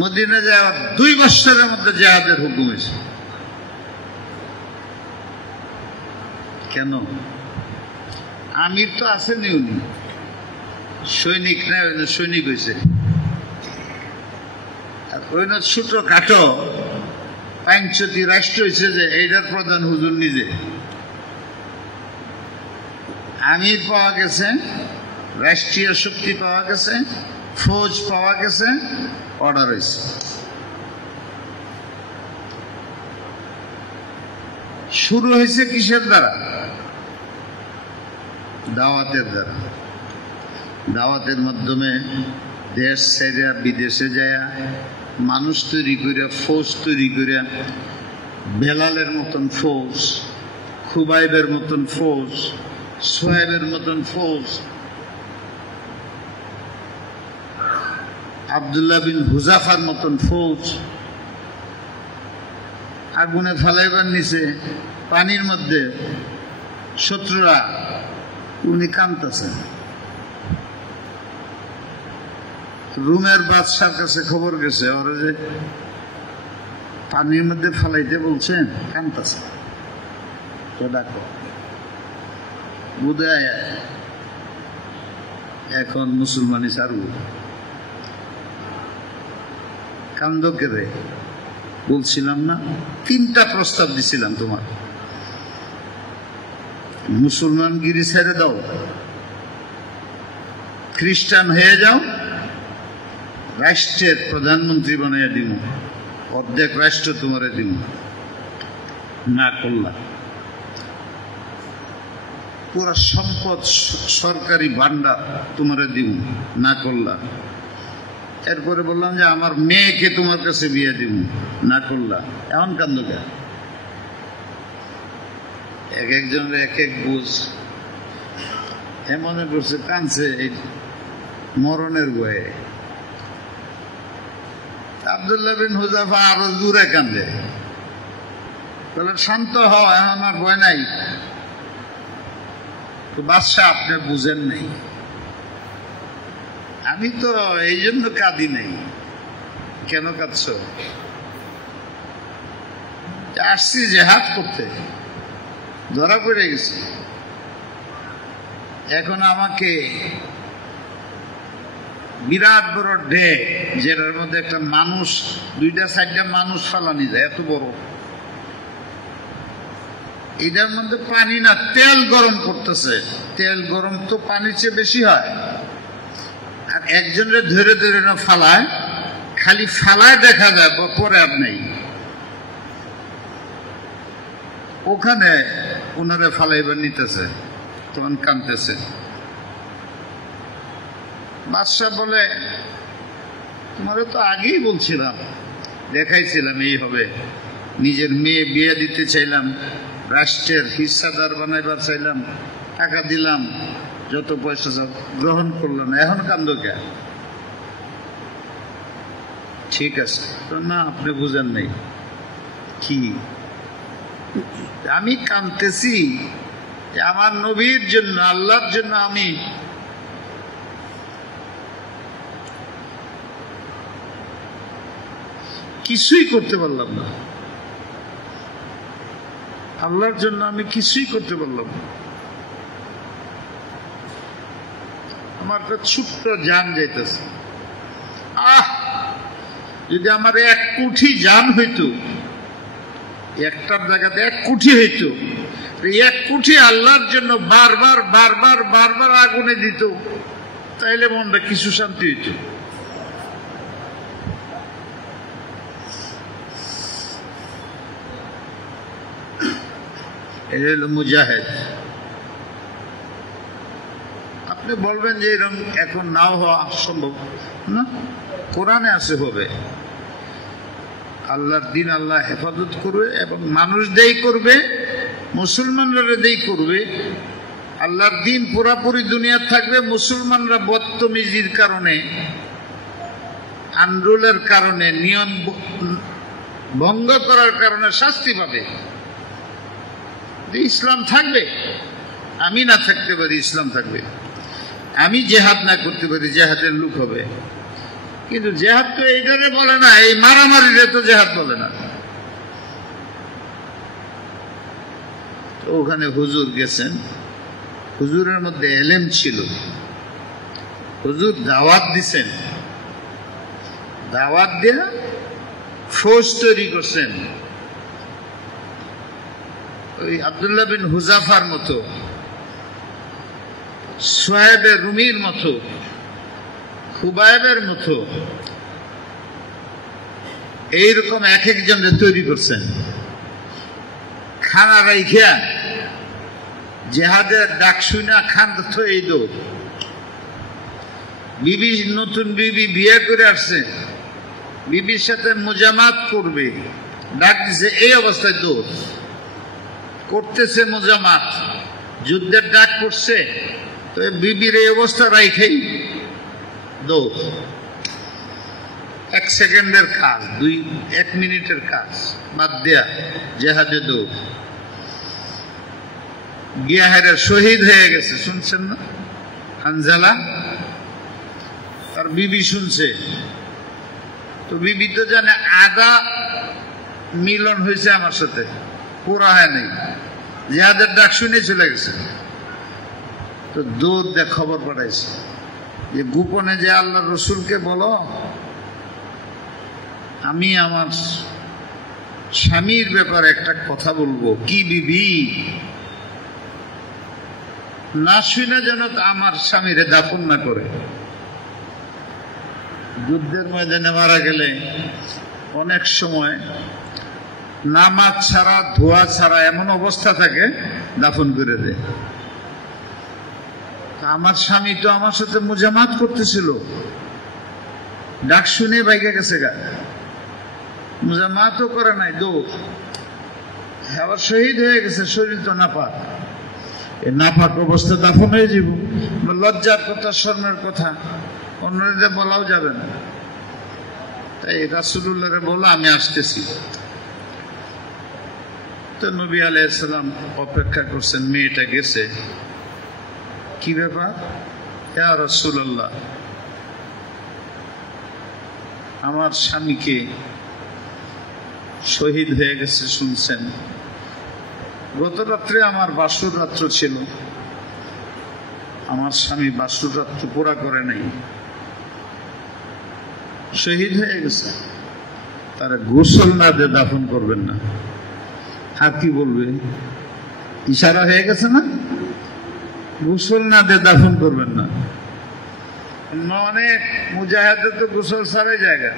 মদিনা যাওয়ার 2 বছরের মধ্যে জিহাদের হুকুম হয়েছে। কেন? আমির তো আসেনি, উনি সৈনিক না, সৈনিক হয়েছে। ওই না ছোট খাটো পাঞ্চতি রাষ্ট্র হয়েছে যে এইটার প্রধান হুজুর নিজে। আমির পাওয়া গেছে, রাষ্ট্রীয় শক্তি পাওয়া গেছে, ফৌজ পাওয়া গেছে, অর্ডার হয়েছে। শুরু হয়েছে কিসের দ্বারা? দাওয়াতের দ্বারা। দাওয়াতের মাধ্যমে দেশ ছেড়ে বিদেশে যায় মানুষ তৈরি করিয়া, ফৌজ তৈরি করিয়া, বেলালের মতন ফৌজ, খুবাইবের মতন ফৌজ, সোহেবের মতন ফৌজ, আব্দুল্লাহ বিন হুজাফার মতন ফৌজ আগুনে ফালাইবার নিচে পানির মধ্যে শত্রুরা, উনি কামতাছেন। রুমের বাদশার কাছে খবর গেছে, ওরা যে পানির মধ্যে ফালাইতে বলছেন, কামতাছে। তো ডাকো, বোধহয় এখন মুসলমানি চারু। কান্দকে রে বলছিলাম না, 3টা প্রস্তাব দিছিলাম তোমার। মুসলমানগিরি ছেড়ে দাও, খ্রিস্টান হয়ে যাও, রাষ্ট্রের প্রধানমন্ত্রী বানাইয়া দিব, অর্ধেক রাষ্ট্র তোমারে দিব। না করলা। পুরা সম্পদ সরকারি ভান্ডার তোমারে দিব, না করলা। এরপরে বললাম যে আমার মেয়েকে তোমার কাছে বিয়ে দিব, না করলা। এমন কান্দ কেন? এক একজনের এক এক বুঝ। এমন করছে, কানছে এই মরণের বয়ে। আব্দুল্লাহ বিন হুজাফা আরো জোরে কান্দে। বললেন শান্ত হও, আমার ভয় নাই। তো বাদশাহ আপনি বুঝেন নাই, আমি তো এই জন্য কাঁদি নাই। কেন কাঁদছ? আসছি জেহাদ করতে, ধরা পড়ে গেছি, এখন আমাকে বিরাট বড় ডে, যেটার মধ্যে একটা মানুষ, 2-4টা মানুষ ফালানি যায়, এত বড়, এটার মধ্যে পানি না, তেল গরম করতেছে। তেল গরম তো পানির চেয়ে বেশি হয়। আর একজনের ধরে ধরে না ফালায়, খালি ফালায় দেখা যায়, পরে আর নেই। ওখানে ওনারে ফালাইবার নিতেছে, তখন কাঁদতেছে। বাদশাহ বলে, তোমারে তো আগেই বলছিলাম, দেখাইছিলাম এই হবে। নিজের মেয়ে বিয়ে দিতে চাইলাম, রাষ্ট্রের হিস্সাদার বানাইবার চাইলাম, টাকা দিলাম, যত পয়সা গ্রহণ করলাম, এখন কান্দ কে? ঠিক আছে, তো না আপনি বুঝেন নাই। কি? আমি কাঁদতেছি আমার নবীর জন্য, আল্লাহর জন্য। আমি কিছুই করতে পারলাম না, আল্লাহর জন্য আমি কিছুই করতে পারলাম না। আমার একটা ছোট্ট জান যাইতেছে। যদি আমার 1 কোটি জান হইতো, একটার জায়গাতে 1 কোটি হইতো, 1 কোটি আল্লাহর জন্য বারবার বারবার বারবার আগুনে দিত, তাইলে মনটা কিছু শান্তি হইত। এটা হলো মুজাহিদ। আপনি বলবেন যে এরকম এখন নাও হওয়া সম্ভব না, কোরআনে আছে হবে। আল্লাহর দিন আল্লাহ হেফাজত করবে এবং মানুষ দেই করবে, মুসলমানরা দেই করবে। আল্লাহর দিন পুরাপুরি দুনিয়া থাকবে, মুসলমানরা বদতমিজির কারণে, আন্দোলনের কারণে, নিয়ম ভঙ্গ করার কারণে শাস্তি পাবে। ইসলাম থাকবে, আমি না থাকতে পারি, ইসলাম থাকবে। আমি জেহাদ না করতে পারি, জেহাদের লোক হবে। কিন্তু জেহাদ তো এইটারে বলে না, এই মারামারিরে তো জেহাদ বলে না। ওখানে হুজুর গেছেন, হুজুরের মধ্যে এলেম ছিল, হুজুর দাওয়াত দিছেন, দাওয়াত দিয়ে ফৌজ তৈরি করছেন। ওই আব্দুল্লাহ বিন হুজাফার মতো, সোহেবে রুমির মতো, খুবাইবের মতো, এইরকম এক একজনের তৈরি করছেন। খানা রাইখা জেহাদের ডাক শুনা খান এই দৌড়। বিবি, নতুন বিবি বিয়ে করে আসছে, বিবির সাথে মুজামাত করবে, ডাক দিছে, এই অবস্থায় দৌড় করতেছে, মুজামাত যুদ্ধের ডাক করছে, তো বিবির এই অবস্থা রাইখেই দৌড়। 1 সেকেন্ডের কাজ, 1 মিনিটের কাজ বাদ দেয়া জেহাদে দৌড়। গিয়া হেরা শহীদ হয়ে গেছে, শুনছেন না? হানজালা তার বিবি শুনছে, তো বিবি তো জানে আদা মিলন হয়েছে আমার সাথে, পুরা হয় নাই, জেহাদের ডাক শুনে চলে গেছে। তো দৌড় দিয়ে খবর পাঠাইছে যে গোপনে যে আল্লাহ রসুলকে বলো আমি আমার স্বামীর ব্যাপারে একটা কথা বলবো। কি বিবি? না শুনে যেন আমার স্বামীরে দাফন না করে। যুদ্ধের ময়দানে মারা গেলে অনেক সময় নামাজ ছাড়া, ধোয়া ছাড়া এমন অবস্থা থাকে, দাফন করে দেয়। আমার স্বামী তো আমার সাথে মুজামাত করতেছিল, ডাক শুনে বাইকে গেছে গা, মুজামাতও করে নাই, দৌড়, আবার শহীদ হয়ে গেছে, শরীর তো নাপাক। এই নাপাক অবস্থা দাফন হয়ে যাব, লজ্জার কথা, শর্মের কথা, অন্যদের বলাও যাবে না। তাই রাসূলুল্লাহরে বলো আমি আসতেছি। তো নবী আলাইহিস সালাম অপেক্ষা করছেন, মেয়েটা গেছে। কি ব্যাপার? ইয়া রাসূলুল্লাহ, আমার স্বামীকে শহীদ হয়ে গেছে শুনছেন। গত রাত্রে আমার বাসর রাত্র ছিল, আমার স্বামী বাসর রাত্র পুরা করে নাই, শহীদ হয়ে গেছে। তারা গোসল না দিয়ে দাফন করবেন না। আর কি বলবে? ইশারা হয়ে গেছে না? গোসল না দিয়ে দাফন করবেন না। অনেক মুজাহিদের তো গোসল ছাড়াই জায়গা।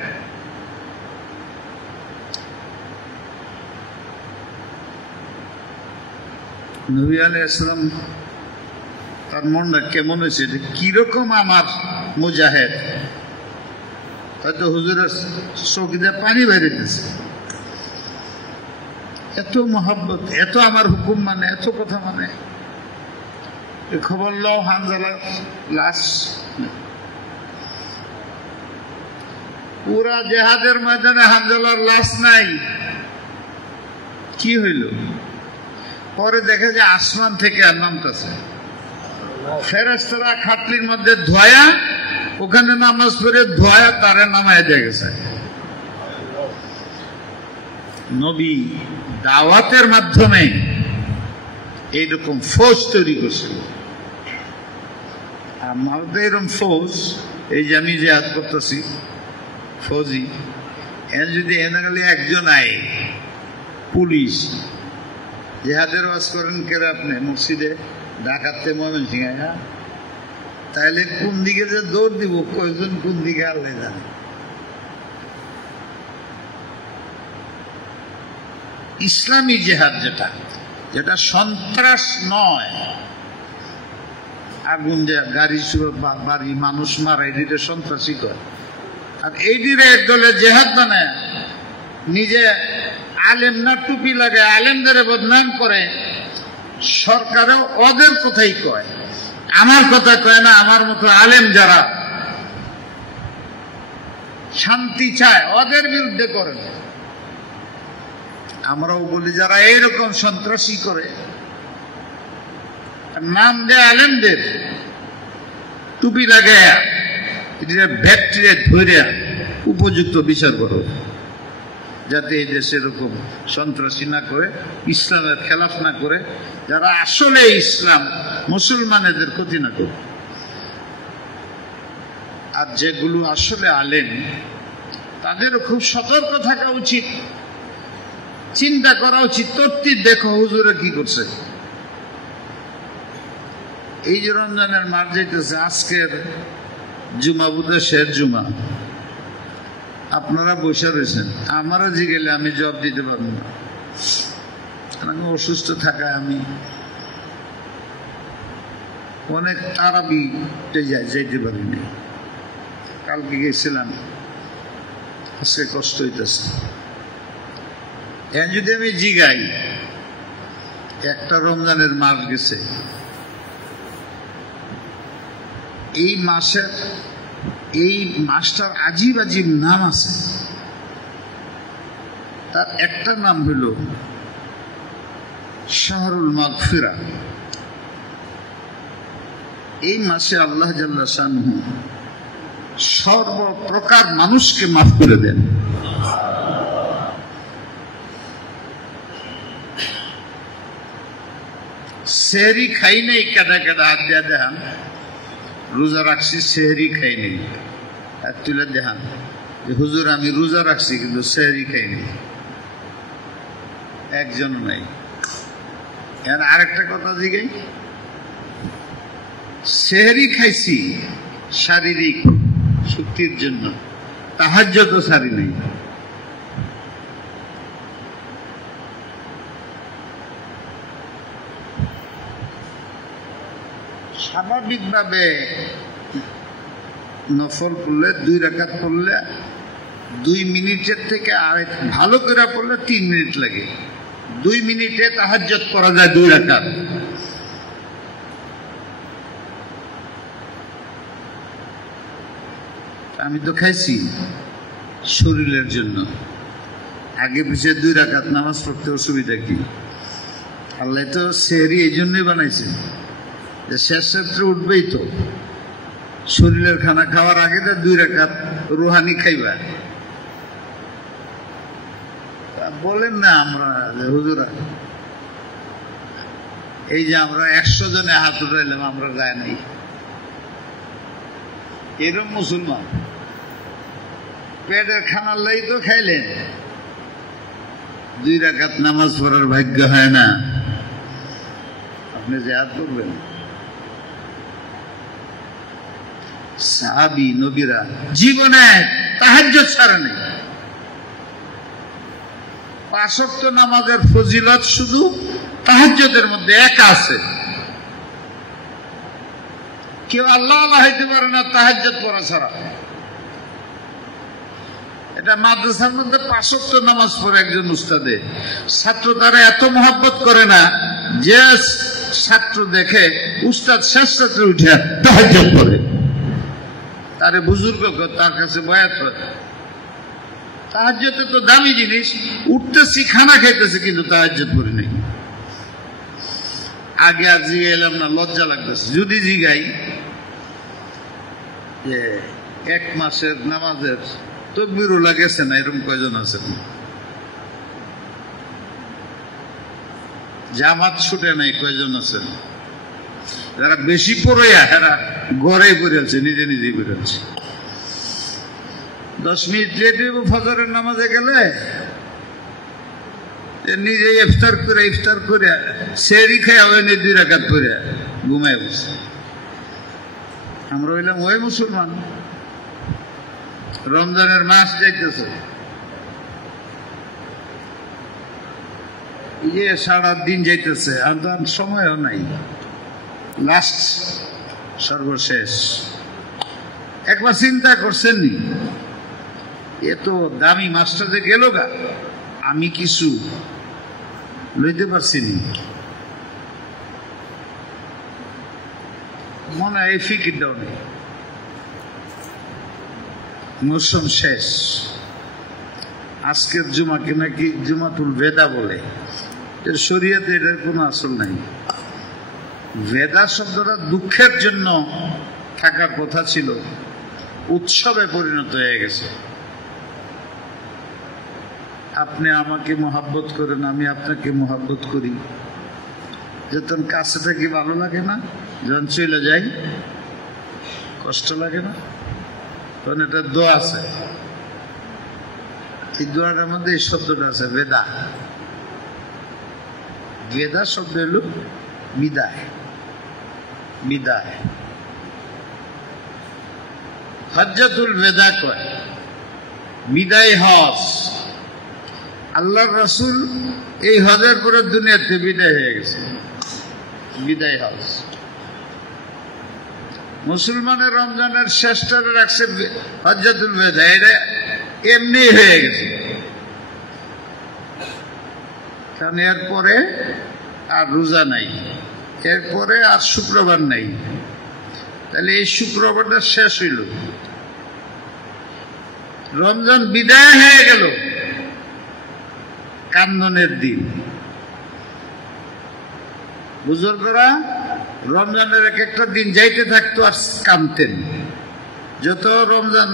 নবী আলাইহিস সালাম তার মনটা কেমন হয়েছে, কিরকম আমার মুজাহিদ, হয়তো হুজুরের চোখ দিয়ে পানি বেরিয়েছে। এত মহব্বত, এত আমার হুকুম মানে, এত কথা মানে। খবর লও হানজালার লাশ। পুরা জেহাদের ময়দানে হানজালার লাশ নাই। কি হইল? পরে দেখে যে আসমান থেকে আর নামতেছে ফেরেশতারা খাটলির মধ্যে ধোয়া, ওখানে নামাজ পড়ে ধোয়া তারে নামায় দিয়ে গেছে। নবী দাওয়াতের মাধ্যমে এইরকম ফৌজ তৈরি করছিল। আমাদের এরকম ফৌজ, এই যে আমি জিহাদ করতেছি, ফৌজি এর যদি এনে গেলে একজন আয় পুলিশ, জিহাদের ওয়াজ করেন কেন আপনি মসজিদে ঢাকাতে ময়মনসিংহে, তাইলে কোন দিকে যে দৌড় দিব, কয়জন কোন দিকে আল্লাহ জানে। ইসলামী জিহাদ যেটা, যেটা সন্ত্রাস নয়, আগুন দেয়া, গাড়ি চুরো, বাড়ি মানুষ মারা, এদিকে সন্ত্রাসী করে। আর এইদিকে একদলে জেহাদ মানে নিজে আলেম না টুপি লাগে আলেমদের বদনাম করে, সরকারেও ওদের কথাই কয়, আমার কথা কয় না। আমার মতো আলেম যারা শান্তি চায় ওদের বিরুদ্ধে করে। আমরাও বলি যারা এইরকম সন্ত্রাসী করে, নাম দেয় আলেমদের, টুপি লাগে, ব্যাকটেরিয়া ধরে উপযুক্ত বিচার করো, যাতে এই দেশে এরকম সন্ত্রাসী না করে, ইসলামের খেলাফ না করে, যারা আসলে ইসলাম মুসলমানদের ক্ষতি না করে। আর যেগুলো আসলে আলেম, তাদেরও খুব সতর্ক থাকা উচিত, চিন্তা করা উচিত। তর্তিব দেখো হুজুরে কি করছে। এই যে রমজানের মাস যাইতেছে, আজকের জুমা বুধে শেষ জুমা, আপনারা বসে রয়েছেন, আমারও জিগেলে আমি জবাব দিতে পারবো না। আমি অসুস্থ থাকায় আমি অনেক তারাবিতে যাইতে পারিনি। কালকে গেছিলাম, আজকে কষ্ট হইতেছে। এখন যদি আমি জিগাই, একটা রমজানের মাস গেছে, এই মাসের, এই মাসটার আজীব আজীব নাম আছে। তার একটা নাম হইল শাহরুল মাগফিরা। এই মাসে আল্লাহ জাল্লা শানহু সর্বপ্রকার মানুষকে মাফ করে দেন। সেহরি খাই নাই, কেদা কেদা হাত দিয়া দেখান, রোজা রাখছি সেহরি খাই নেই, আর তুলে দেখান হুজুর আমি রোজা রাখছি কিন্তু সেহরি খাই নেই, একজন নাই। আরেকটা কথা জিগাই, সেহরি খাইছি শারীরিক শক্তির জন্য, তাহাজ্জুদ তো সারি নেই। স্বাভাবিকভাবে নফল পড়লে 2 রাকাত পড়লে 2 মিনিটের থেকে আরেক ভালো করে পড়লে 3 মিনিট লাগে। 2 মিনিটে তাহাজ্জুদ করা যায় 2 রাকাত। আমি তো খাইছি শরীরের জন্য, আগে পিছিয়ে 2 রাকাত নামাজ পড়তে অসুবিধা কি? আল্লাহ তো সেহরি এই জন্যই বানাইছে যে শেষ রাত্রে উঠবেই তো, শরীরের খানা খাওয়ার আগে তো 2 রাকাত রুহানি খাইবা। বলেন না আমরা হুজুরা, এই যে আমরা 100 জনে হাত উঠাইলাম, আমরা গায়ে নাই, এরকম মুসলমান পেটের খানার লাই তো খাইলেন, 2 রাকাত নামাজ পড়ার ভাগ্য হয় না, আপনি জিহাদ করবেন? সাহাবী নবীরা জীবনে তাহাজ্জুদ ছাড়া নেই। 5 ওয়াক্ত নামাজের ফজিলত শুধু তাহাজ্জুদের মধ্যে একা আছে। কেউ আল্লাহ আল্লাহ হইতে পারে না তাহাজ্জুদ পড়া ছাড়া। এটা মাদ্রাসার মধ্যে 5 ওয়াক্ত নামাজ পড়ে একজন উস্তাদে, ছাত্র তারা এত মহব্বত করে না যে ছাত্র দেখে উস্তাদ শেষ রাত্রে উঠে তাহাজ্জুদ পড়ে, তারে বুজুর্গ তার কাছে বয়াত হয়। তাহাজ্জুদ তো দামি জিনিস, উঠতেছি খানা খাইতেছে কিন্তু তাহাজ্জুদ পড়ি নাই। আগে আর জিগাইলাম না, লজ্জা লাগতেছে। যদি জিগাই যে 1 মাসের নামাজের তকবীরও লাগেছে না, এরকম কয়জন আছেন? জামাত ছুটে নাই কয়জন আছেন? যারা বেশি পড়াইয়া এরা গড়ে করে আছে, নিজে নিজে করে আছে। 10 মিনিট লেট হইব ফজরের নামাজে গেলে, নিজে ইফতার করে সেহরি খাইয়া হয়নি 2 রাকাত পড়ে ঘুমায় বসে। আমরা হইলাম ওই মুসলমান। রমজানের মাস যাইতেছে, ইয়ে সারা দিন যাইতেছে, আর তো সময়ও নাই। লাস্ট সর্বশেষ একবার চিন্তা করছেন নি, এত দামি মাছটা যে গেল গা, আমি কিছু লইতে পারছি নি? মনে হয় এই ফিকিরটাও নেই। মৌসুম শেষ, আজকের জুমাকে নাকি জুমাতুল ভেদা বলে। এর শরীয়তে এটার কোনো আসল নাই। ভেদা শব্দটা দুঃখের জন্য থাকার কথা ছিল, উৎসবে পরিণত হয়ে গেছে। আপনি আমাকে মহাব্বত করেন, আমি আপনাকে মহাব্বত করি। যখন কাছে থাকি ভালো লাগে না, যখন চলে যাই কষ্ট লাগে না? তখন এটা দোয়া আছে, এই দোয়াটার মধ্যে এই শব্দটা আছে ভেদা। ভেদা শব্দ হলো বিদায়। বিদায় হজ্জাতুল ভেদা কয়, বিদায় হজ। আল্লাহর রাসূল এই হজের পরে দুনিয়াতে বিদায় হয়ে গেছে, বিদায় হজ। মুসলমানের রমজানের শেষটারে রাখছে হজ্জাতুল ভেদা, এটা এমনি হয়ে গেছে। কারণ এরপরে আর রোজা নাই, এরপরে আর শুক্রবার নাই, তাহলে এই শুক্রবারটা শেষ হইল, রমজান বিদায় হয়ে গেল। কান্দনের দিন। বুজুর্গরা রমজানের এক একটা দিন যাইতে থাকতো আর কাঁদতেন, যত রমজান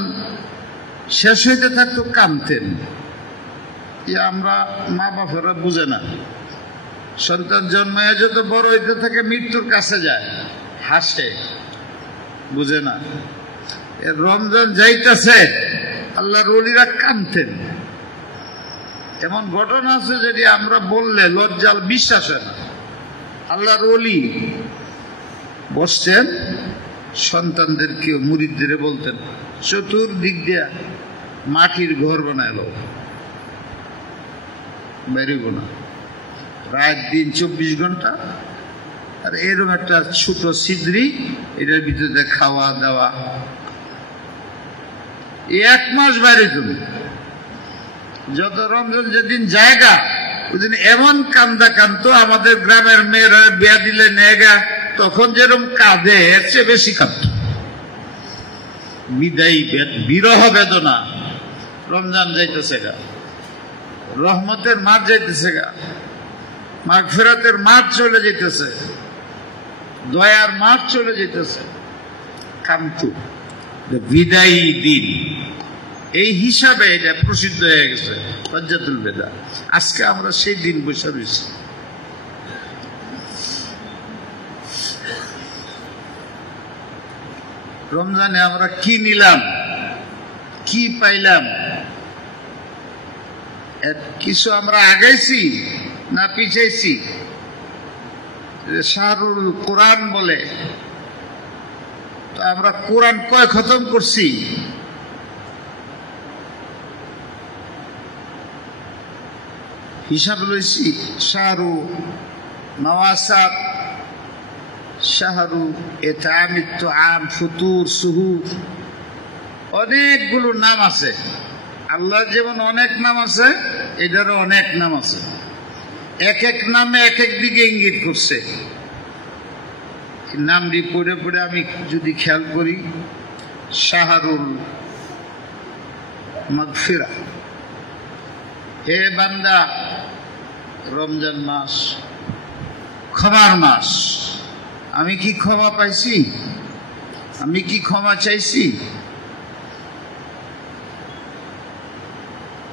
শেষ হইতে থাকতো কাঁদতেন। আমরা মা বাবারা বুঝে না, সন্তান জন্মায় যত বড় হইতে থাকে মৃত্যুর কাছে যায়, হাসে, বুঝে না। রমজান যাইতেছে আল্লাহর ওলিরা কাঁদতেন। এমন ঘটনা আছে যেটি আমরা বললে লজ্জাল বিশ্বাস হয় না। আল্লাহর ওলি বসছেন, সন্তানদেরকে মুরিদদের বলতেন চতুর্দিক দিয়া মাটির ঘর বানাইল, বেরিব না, রাত দিন 24 ঘন্টা। আর এরকম একটা ছোট ছিদ্রি, এটার ভিতরে খাওয়া দাওয়া। 1 মাস বাইরে তুমি যত রমজান যেদিন জায়গা ওইদিন এমন কান্দা কান্দতো, আমাদের গ্রামের মেয়েরা বিয়া দিলে নেগা তখন যেরকম কাঁদে এর চেয়ে বেশি কাঁদত। বিদায়ী বিরহ বেদনা। রমজান যাইতেছে গা, রহমতের মাস যাইতেছে গা, মাগফিরাতের মাঠ চলে যেতেছে, দয়ার মাঠ চলে যেতেছে। কান্তু বিদায়ী দিন, এই হিসাবে এটা প্রসিদ্ধ হয়ে গেছে হজ্জাতুল বিদা। আজকে আমরা সেই দিন বসে রয়েছি। রমজানে আমরা কি নিলাম, কি পাইলাম, কিছু আমরা আগাইছি না পিছাইছি? শাহরুল কোরআন বলে, তো আমরা কোরআন কয় খতম করছি? হিসাব লইছি। শাহরু নওয়াসাত, শাহরু ইতআমিত আম, ফুতুর, সুহুর, অনেকগুলো নাম আছে। আল্লাহ যেমন অনেক নাম আছে, এটারও অনেক নাম আছে। এক এক নামে এক এক দিকে ইঙ্গিত করছে। নামটি পড়ে পড়ে আমি যদি খেয়াল করি, শাহরুল মাগফিরা, হে বান্দা রমজান মাস ক্ষমার মাস। আমি কি ক্ষমা পাইছি? আমি কি ক্ষমা চাইছি?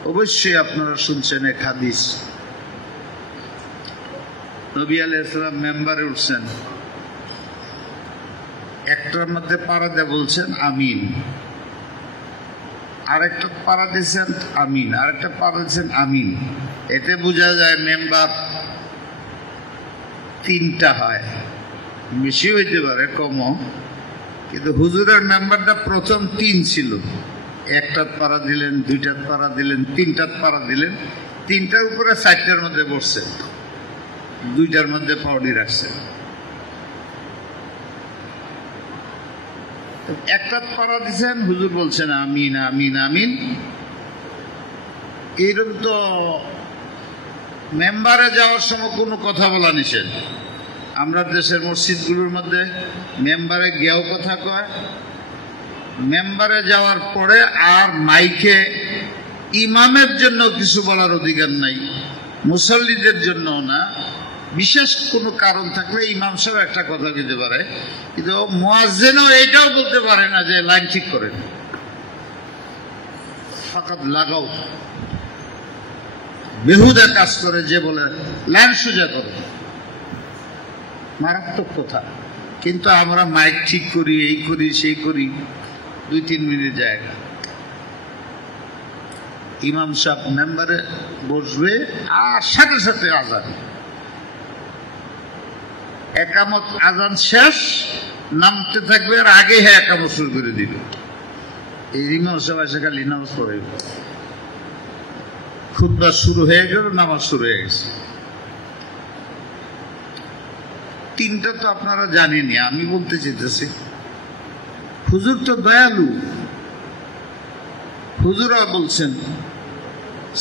অবশ্যই আপনারা শুনছেন এক হাদিস, নবী আলাইহিস সালাম মেম্বারে উঠছেন, একটার মধ্যে পাড়া দিয়ে বলছেন আমিন, আরেকটা পাড়া দিয়েছেন আমিন, আরেকটা পাড়া দিয়েছেন আমিন। এতে বোঝা যায় মেম্বার তিনটা হয়, বেশি হইতে পারে কমও, কিন্তু হুজুরের মেম্বারটা প্রথম তিন ছিল। একটার পাড়া দিলেন, দুইটার পাড়া দিলেন, তিনটার পাড়া দিলেন, তিনটার উপরে চারটার মধ্যে বসছেন, দুইটার মধ্যে পাউডি রাখছেন। একটা পাড়া দিচ্ছেন, হুজুর বলছেন আমিন আমিন আমিন। এইরকম তো মেম্বারে যাওয়ার সময় কোনো কথা বলা নিষেধ। আমরা দেশের মসজিদগুলোর মধ্যে মেম্বারে গিয়েও কথা কয়, মেম্বারে যাওয়ার পরে আর মাইকে ইমামের জন্য কিছু বলার অধিকার নাই, মুসল্লিদের জন্যও না। বিশেষ কোনো কারণ থাকলে ইমাম সাহেব একটা কথা দিতে পারে, কিন্তু মুয়াজ্জিনও এইটাও বলতে পারে না যে লাইন ঠিক করেন, ফাকাত লাগাও। বেহুদা কাজ করে যে বলে লাইন সোজা করে, মারাত্মক কথা। কিন্তু আমরা মাইক ঠিক করি, এই করি সেই করি, 2-3 মিনিট জায়গা। ইমাম সাহেব মেম্বারে বসবে আর সাথে সাথে আজান, একামত আজান শেষ, নামতে থাকবে আর আগে হ্যাঁ একামত শুরু করে দিবে। এই ইমাম সাহেব এসে খালি নামাজ পড়ে, খুতবা শুরু হয়ে গেল, নামাজ শুরু হয়ে গেছে। তিনটা তো আপনারা জানেনই, আমি বলতে চাইতেছি। হুজুর তো দয়ালু, হুজুরা বলছেন,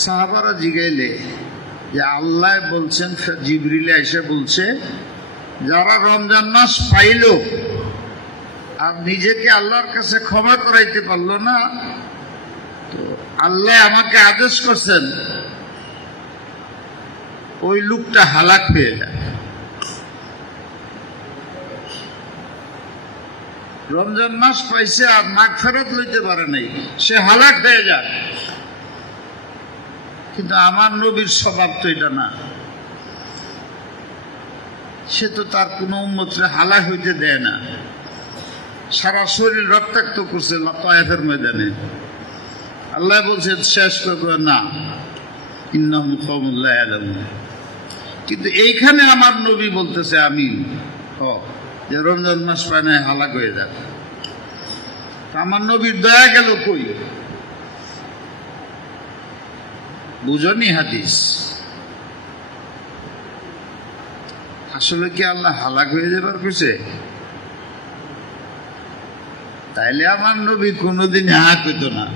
সাহাবারা জিগাইলে যে আল্লাহ বলছেন, জিবরিল এসে বলছে, যারা রমজান মাস পাইল আর নিজেকে আল্লাহর কাছে ক্ষমা করাইতে পারল না, তো আল্লাহ আমাকে আদেশ করছেন ওই লোকটা হালাক হয়ে যায়। রমজান মাস পাইছে আর মাগফিরাত লইতে পারে নাই, সে হালাক হয়ে যায়। কিন্তু আমার নবীর স্বভাব তো এটা না, সে তো তার কোন উম্মতরে হালাক হইতে দেয় না। সারা শরীর রক্তাক্ত করছে তায়েফের ময়দানে, আল্লাহ বলছে শেষ করবে না, ইন্নাহুম কওমুন লা ইয়ালামুন। কিন্তু এইখানে আমার নবী বলতেছে আমিন, যে রমজান মাস পায় না হালাক হয়ে যাক। আমার নবীর দয়া গেল কই? বুঝনি হাদিস? আসলে কি আল্লাহ হালাক হয়ে যাবার কইছে? তাইলে আমার নবী কোনদিন হাত হইত না।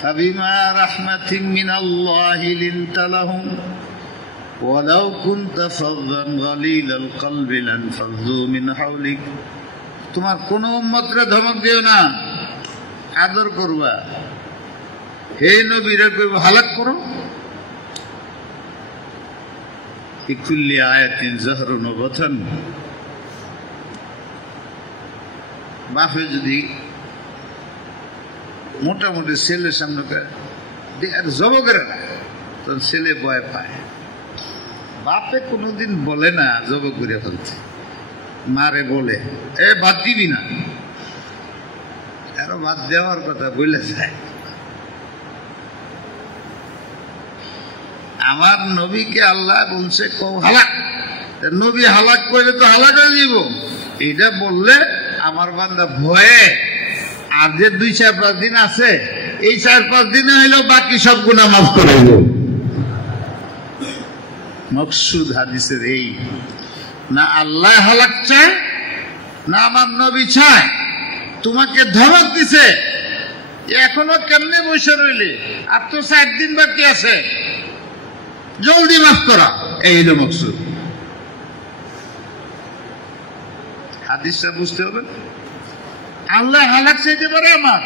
ফাবিমা রাহমাতিন মিনাল্লাহি লিনতা লাহুম ওয়ালাউ কুনতা ফাযযান গালিলাল কলবি লানফাযু মিন হাওলিক। তোমার কোন উম্মতরে ধমক দিও না, আদর করবা। হে নবীরে কইব হালাক করো, ইকুল্লি আয়াতিন জাহরুন ওয়া বাতান। বাপে যদি মোটামুটি ছেলের সামনে জব করে না, তখন ছেলে ভয় পায়। বাপে কোনোদিন বলে না জব করে ফেলতে, মারে বলে এ বাদ দিবি না, আরো বাদ দেওয়ার কথা বলে যায়। আমার নবীকে আল্লাহ বলছে হালাক, নবী হালাক করলে তো হালাক হয়ে যাব, এটা বললে আমার বান্দা ভয়ে আর যে 2-4-5 দিন আছে, এই 4-5 দিনে হইলেও বাকি সব গুনাহ মাফ করে দেব। মকসুদ হাদিসের এই, না আল্লাহ হালাক চায় না আমার নবী চায়। তোমাকে ধমক দিছে, এখনো কেমনে বসে রইলে, আর তো 4 দিন বাকি আছে, জলদি মাফ করা, এই হলো মকসুদ। হাদিসটা বুঝতে হবে। আল্লাহ হালাক চাইতে পারে আমার,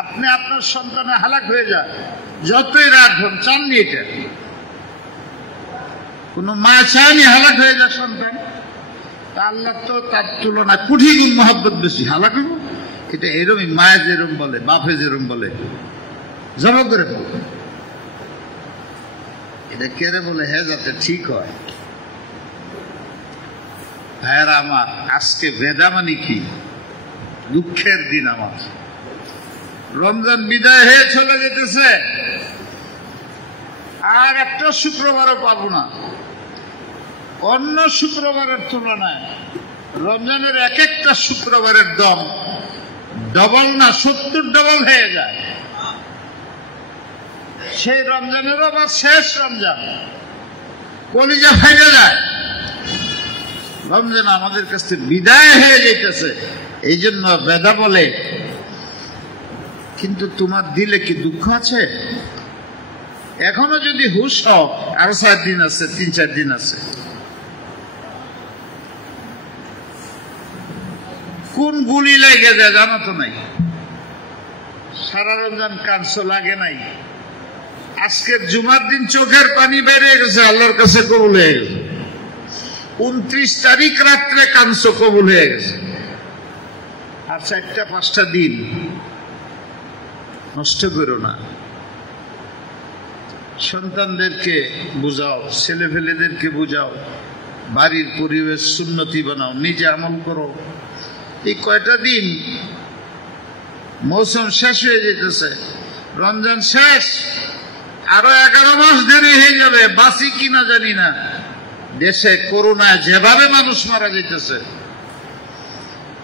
আপনি আপনার সন্তানে হালাক হয়ে যায়, যতই রাখুন, চাননি এটা, কোন মা চায়নি হালাক হয়ে যায় সন্তান, আল্লাহ তো তার তুলনায় কোটি গুণ মহব্বত বেশি, হালাক হইব এটা এরমই। মায়ের যেরম বলে, বাপে যেরম বলে, জমা করে বলে, এটা কেড়ে বলে হে যাতে ঠিক হয়। ভাইয়েরা আমার, আজকে বেদা মানে কি, দুঃখের দিন আমার। রমজান বিদায় হয়ে চলে যেতেছে, আর একটা শুক্রবারও পাবো না। অন্য শুক্রবারের তুলনায় রমজানের এক একটা শুক্রবারের দম ডবল না 70 ডবল হয়ে যায়। সেই রমজানেরও আবার শেষ রমজান, কলিজা ভেঙে যায়। রমজান আমাদের কাছে বিদায় হয়ে যাইতেছে, এই জন্য বেদা বলে, কিন্তু তোমার দিলে কি দুঃখ আছে? এখনো যদি হুশ হও, আরো 4 দিন আছে, 3-4 দিন আছে। কোন গুলি লেগে যায় জানো তো নাই, সারা রমজান কাঁদছো, লাগে নাই। আজকের জুমার দিন চোখের পানি বেরিয়ে গেছে, আল্লাহর কাছে কবুল হয়ে গেছে। 29 তারিখ রাত্রে কাঁদছো, কবুল হয়ে গেছে। আর 4-5টা দিন নষ্ট করো না। সন্তানদেরকে বুঝাও, ছেলে ফেলেদেরকে বুঝাও, বাড়ির পরিবেশ সুন্নতি বানাও, নিজে আমল করো। এই কয়টা দিন মৌসুম শেষ হয়ে যেতেছে, রমজান শেষ, আরো 11 মাস দেরি হয়ে যাবে, বাঁচি কিনা জানি না। দেশে করোনায় যেভাবে মানুষ মারা যেতেছে,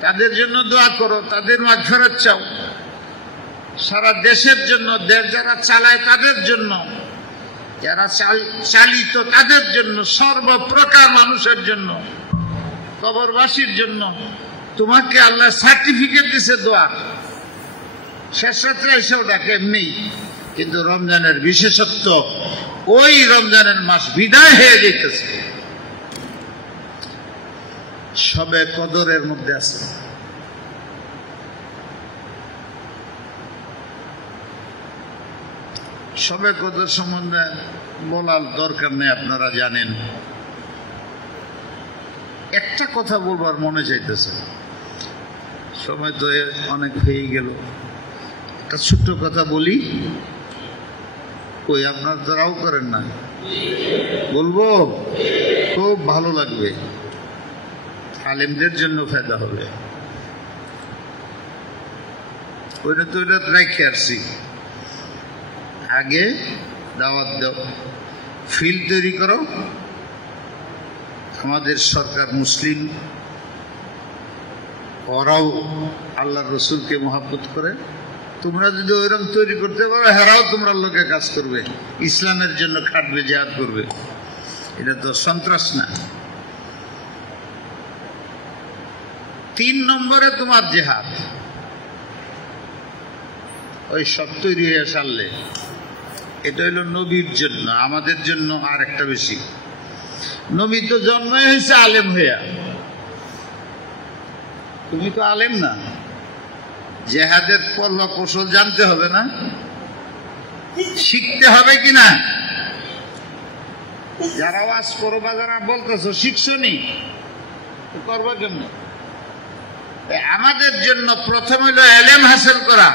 তাদের জন্য দোয়া করো, তাদের মাগফিরাত চাও। সারা দেশের জন্য, দেশ যারা চালায় তাদের জন্য, যারা চালিত তাদের জন্য, সর্বপ্রকার মানুষের জন্য, কবরবাসীর জন্য। তোমাকে আল্লাহ সার্টিফিকেট দিছে দোয়া, শেষ রাত্রে এসেও ডাকে এমনি। কিন্তু রমজানের বিশেষত্ব, ওই রমজানের মাস বিদায় হয়ে যেতেছে, সবে কদরের মধ্যে আছে। সবে কদর সম্বন্ধে বলার দরকার নেই, আপনারা জানেন। একটা কথা বলবার মনে চাইতেছে, সময় তো অনেক হয়ে গেল, একটা ছোট্ট কথা বলি। কই আপনার দ্বারাও করেন না, বলবো, খুব ভালো লাগবে, আলেমদের জন্য ফায়দা হবে। ওইটা তো ওইটা রেখে আসছি, আগে দাওয়াত দাও, ফিল্ড তৈরি করো। আমাদের সরকার মুসলিম, ওরাও আল্লাহ রসুলকে মহাব্বত করে। তোমরা যদি ওইরকম তৈরি করতে পারো, হেরাও তোমরা লোকে কাজ করবে, ইসলামের জন্য খাটবে, জিহাদ করবে। এটা তো সন্ত্রাস না। 3 নম্বরে তোমার জিহাদ, ওই সব তৈরি হয়ে সারলে। এটা হইল নবীর জন্য, আমাদের জন্য আর একটা বেশি। নবী তো জন্ম হয়েছে আলেম হইয়া, তুমি তো আলেম না। জেহাদের পল্ল কৌশল জানতে হবে না, শিখতে হবে কিনা? যারা ওয়াজ করবা, যারা বলতেছো শিখছো নি, করবো কেমন? আমাদের জন্য প্রথম হলো এলেম হাসিল করা,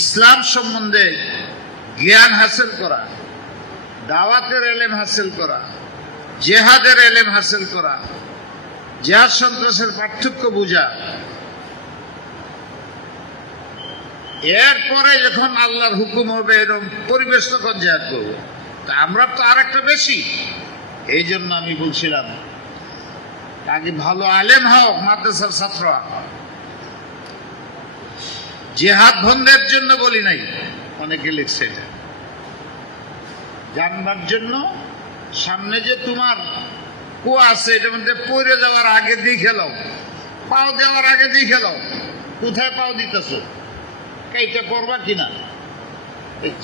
ইসলাম সম্বন্ধে জ্ঞান হাসিল করা, দাওয়াতের এলেম হাসিল করা, জেহাদের এলেম হাসিল করা, জেহাদ সন্ত্রাসের পার্থক্য বুঝা। এরপরে যখন আল্লাহর হুকুম হবে এরকম পরিবেশ, তখন জেহাদ করবো। তা আমরা তো আর একটা বেশি। এই জন্য আমি বলছিলাম আগে ভালো আলেম হও, মাদ্রাসার ছাত্র। জেহাদ বন্ধের জন্য বলি নাই, অনেকে লিখছে এটা জানবার জন্য। সামনে যে তোমার কুয়া আছে, এটার মধ্যে পড়ে যাওয়ার আগে দিয়ে খেলাও, পাও দেওয়ার আগে দিয়ে খেলাও, কোথায় পাও দিতেছ, এইটা করবা কিনা।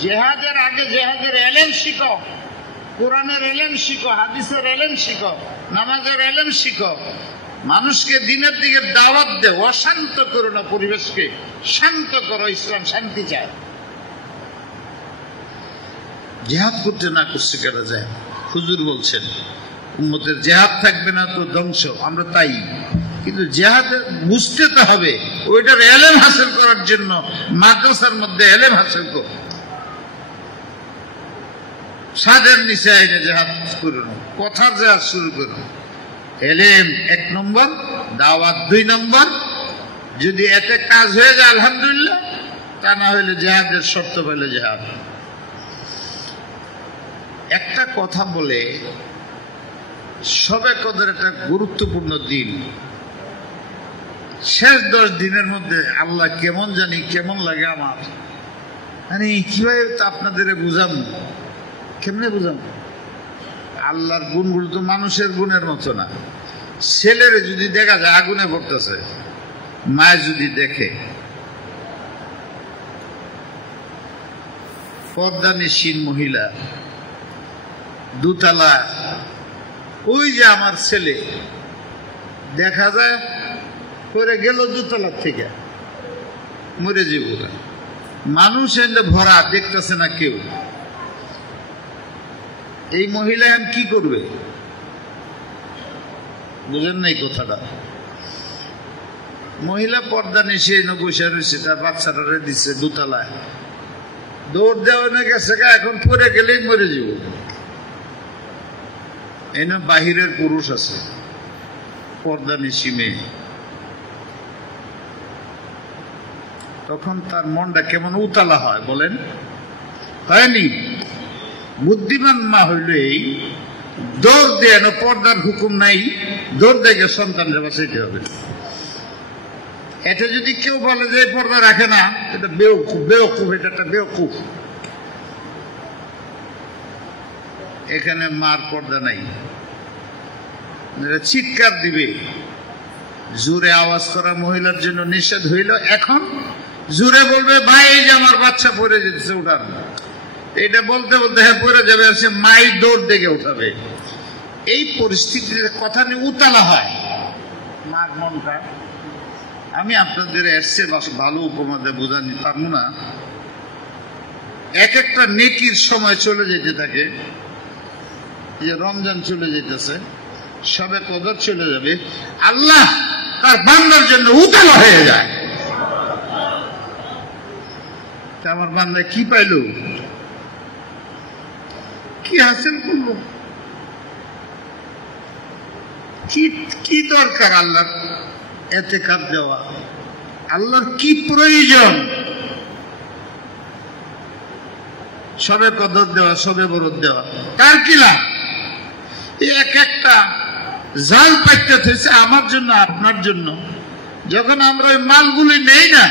জেহাদের আগে জেহাদের এলেম শিখো, কোরআনের এলেম শিখো, হাদিসের এলেম শিখো, নামাজের এলেম শিখো। মানুষকে দিনের দিকে দাওয়াত দেও, অশান্ত করো না, পরিবেশকে শান্ত করো। ইসলাম শান্তি চায়। জেহাদ করতে না করছে কেনা যায়। হুজুর বলছেন উম্মতের জেহাদ থাকবে না তো ধ্বংস, আমরা তাই। কিন্তু জেহাদ বুঝতে তো হবে, ওইটার এলেম হাসিল করার জন্য মাদ্রাসার মধ্যে এলেম হাসিল করো। সাদের নিচে আইনে জেহাদ করুন, কথার জেহাদ শুরু করুন। এলেম 1 নম্বর, দাওয়াত 2 নম্বর। যদি এতে কাজ হয়ে যায় আলহামদুলিল্লাহ, তা না হইলে জেহাদের শর্ত পেলে জেহাদ। একটা কথা বলে, শবে কদর একটা গুরুত্বপূর্ণ দিন। শেষ 10 দিনের মধ্যে আল্লাহ কেমন জানি কেমন লাগে আমার, মানে কিভাবে আপনাদের বুঝাম, কেমনে বুঝাম। আল্লাহর গুণগুলো তো মানুষের গুণের মতো না। ছেলেরে যদি দেখা যায় আগুনে পড়তেছে, মায় যদি দেখে, পর্দানিসীন মহিলা, দুতলা, ওই যে আমার ছেলে দেখা যায় করে গেল দুতলার থেকে, মরে যাব না। মানুষ এনে ভরা, দেখতেছে না কেউ। এই মহিলা এখন কি করবে? বুঝেন নাই কথাটা? মহিলা পর্দা নিশে বসে রয়েছে, তার বাচ্চাটা দিচ্ছে দুতলায়, দৌড় দেওয়া গেছে, এখন পরে গেলেই মরে যাব। এই না বাহিরের পুরুষ আছে, পর্দা নিশি মেয়ে, তখন তার মনটা কেমন উতালা হয় বলেন, হয়নি? বুদ্ধিমান মা হইল এই দৌড় দেয় না, পর্দার হুকুম নাই, দৌড় দেখে সন্তানরা বাঁচাইতে হবে। এটা যদি কেউ বলে যে পর্দা রাখে না, এটা বেওকুফ, বেওকুফ, এটা একটা বেওকুফ। এখানে মার পর্দা নাই, চিৎকার দিবে। জোরে আওয়াজ করা মহিলার জন্য নিষেধ হইল, এখন জোরে বলবে ভাই এই যে আমার বাচ্চা পড়ে যেতেছে, উঠান। এটা বলতে বলতে হ্যাঁ পড়ে যাবে, সে মাই দৌড় দেখে উঠাবে। এই পরিস্থিতির কথা নিয়ে উতালা হয় মার মনটা। আমি আপনাদের এসছে ভালো উপমা দিয়ে বোঝাতে পারবো না। এক একটা নেকির সময় চলে যেতে থাকে, যে রমজান চলে যেতেছে, সবে কদর চলে যাবে, আল্লাহ তার বান্দার জন্য উতালা হয়ে যায়। আমার বান্দা কি পাইল, কি হাসিল করলো, কি দরকার আল্লাহর এতেকাদ দেওয়া, আল্লাহর কি প্রয়োজন সবে কদর দেওয়া, সবে বরদ দেওয়া, তার কি লাভ? এক একটা জাল পাইতে হয়েছে আমার জন্য, আপনার জন্য। যখন আমরা ওই মালগুলি নেই না,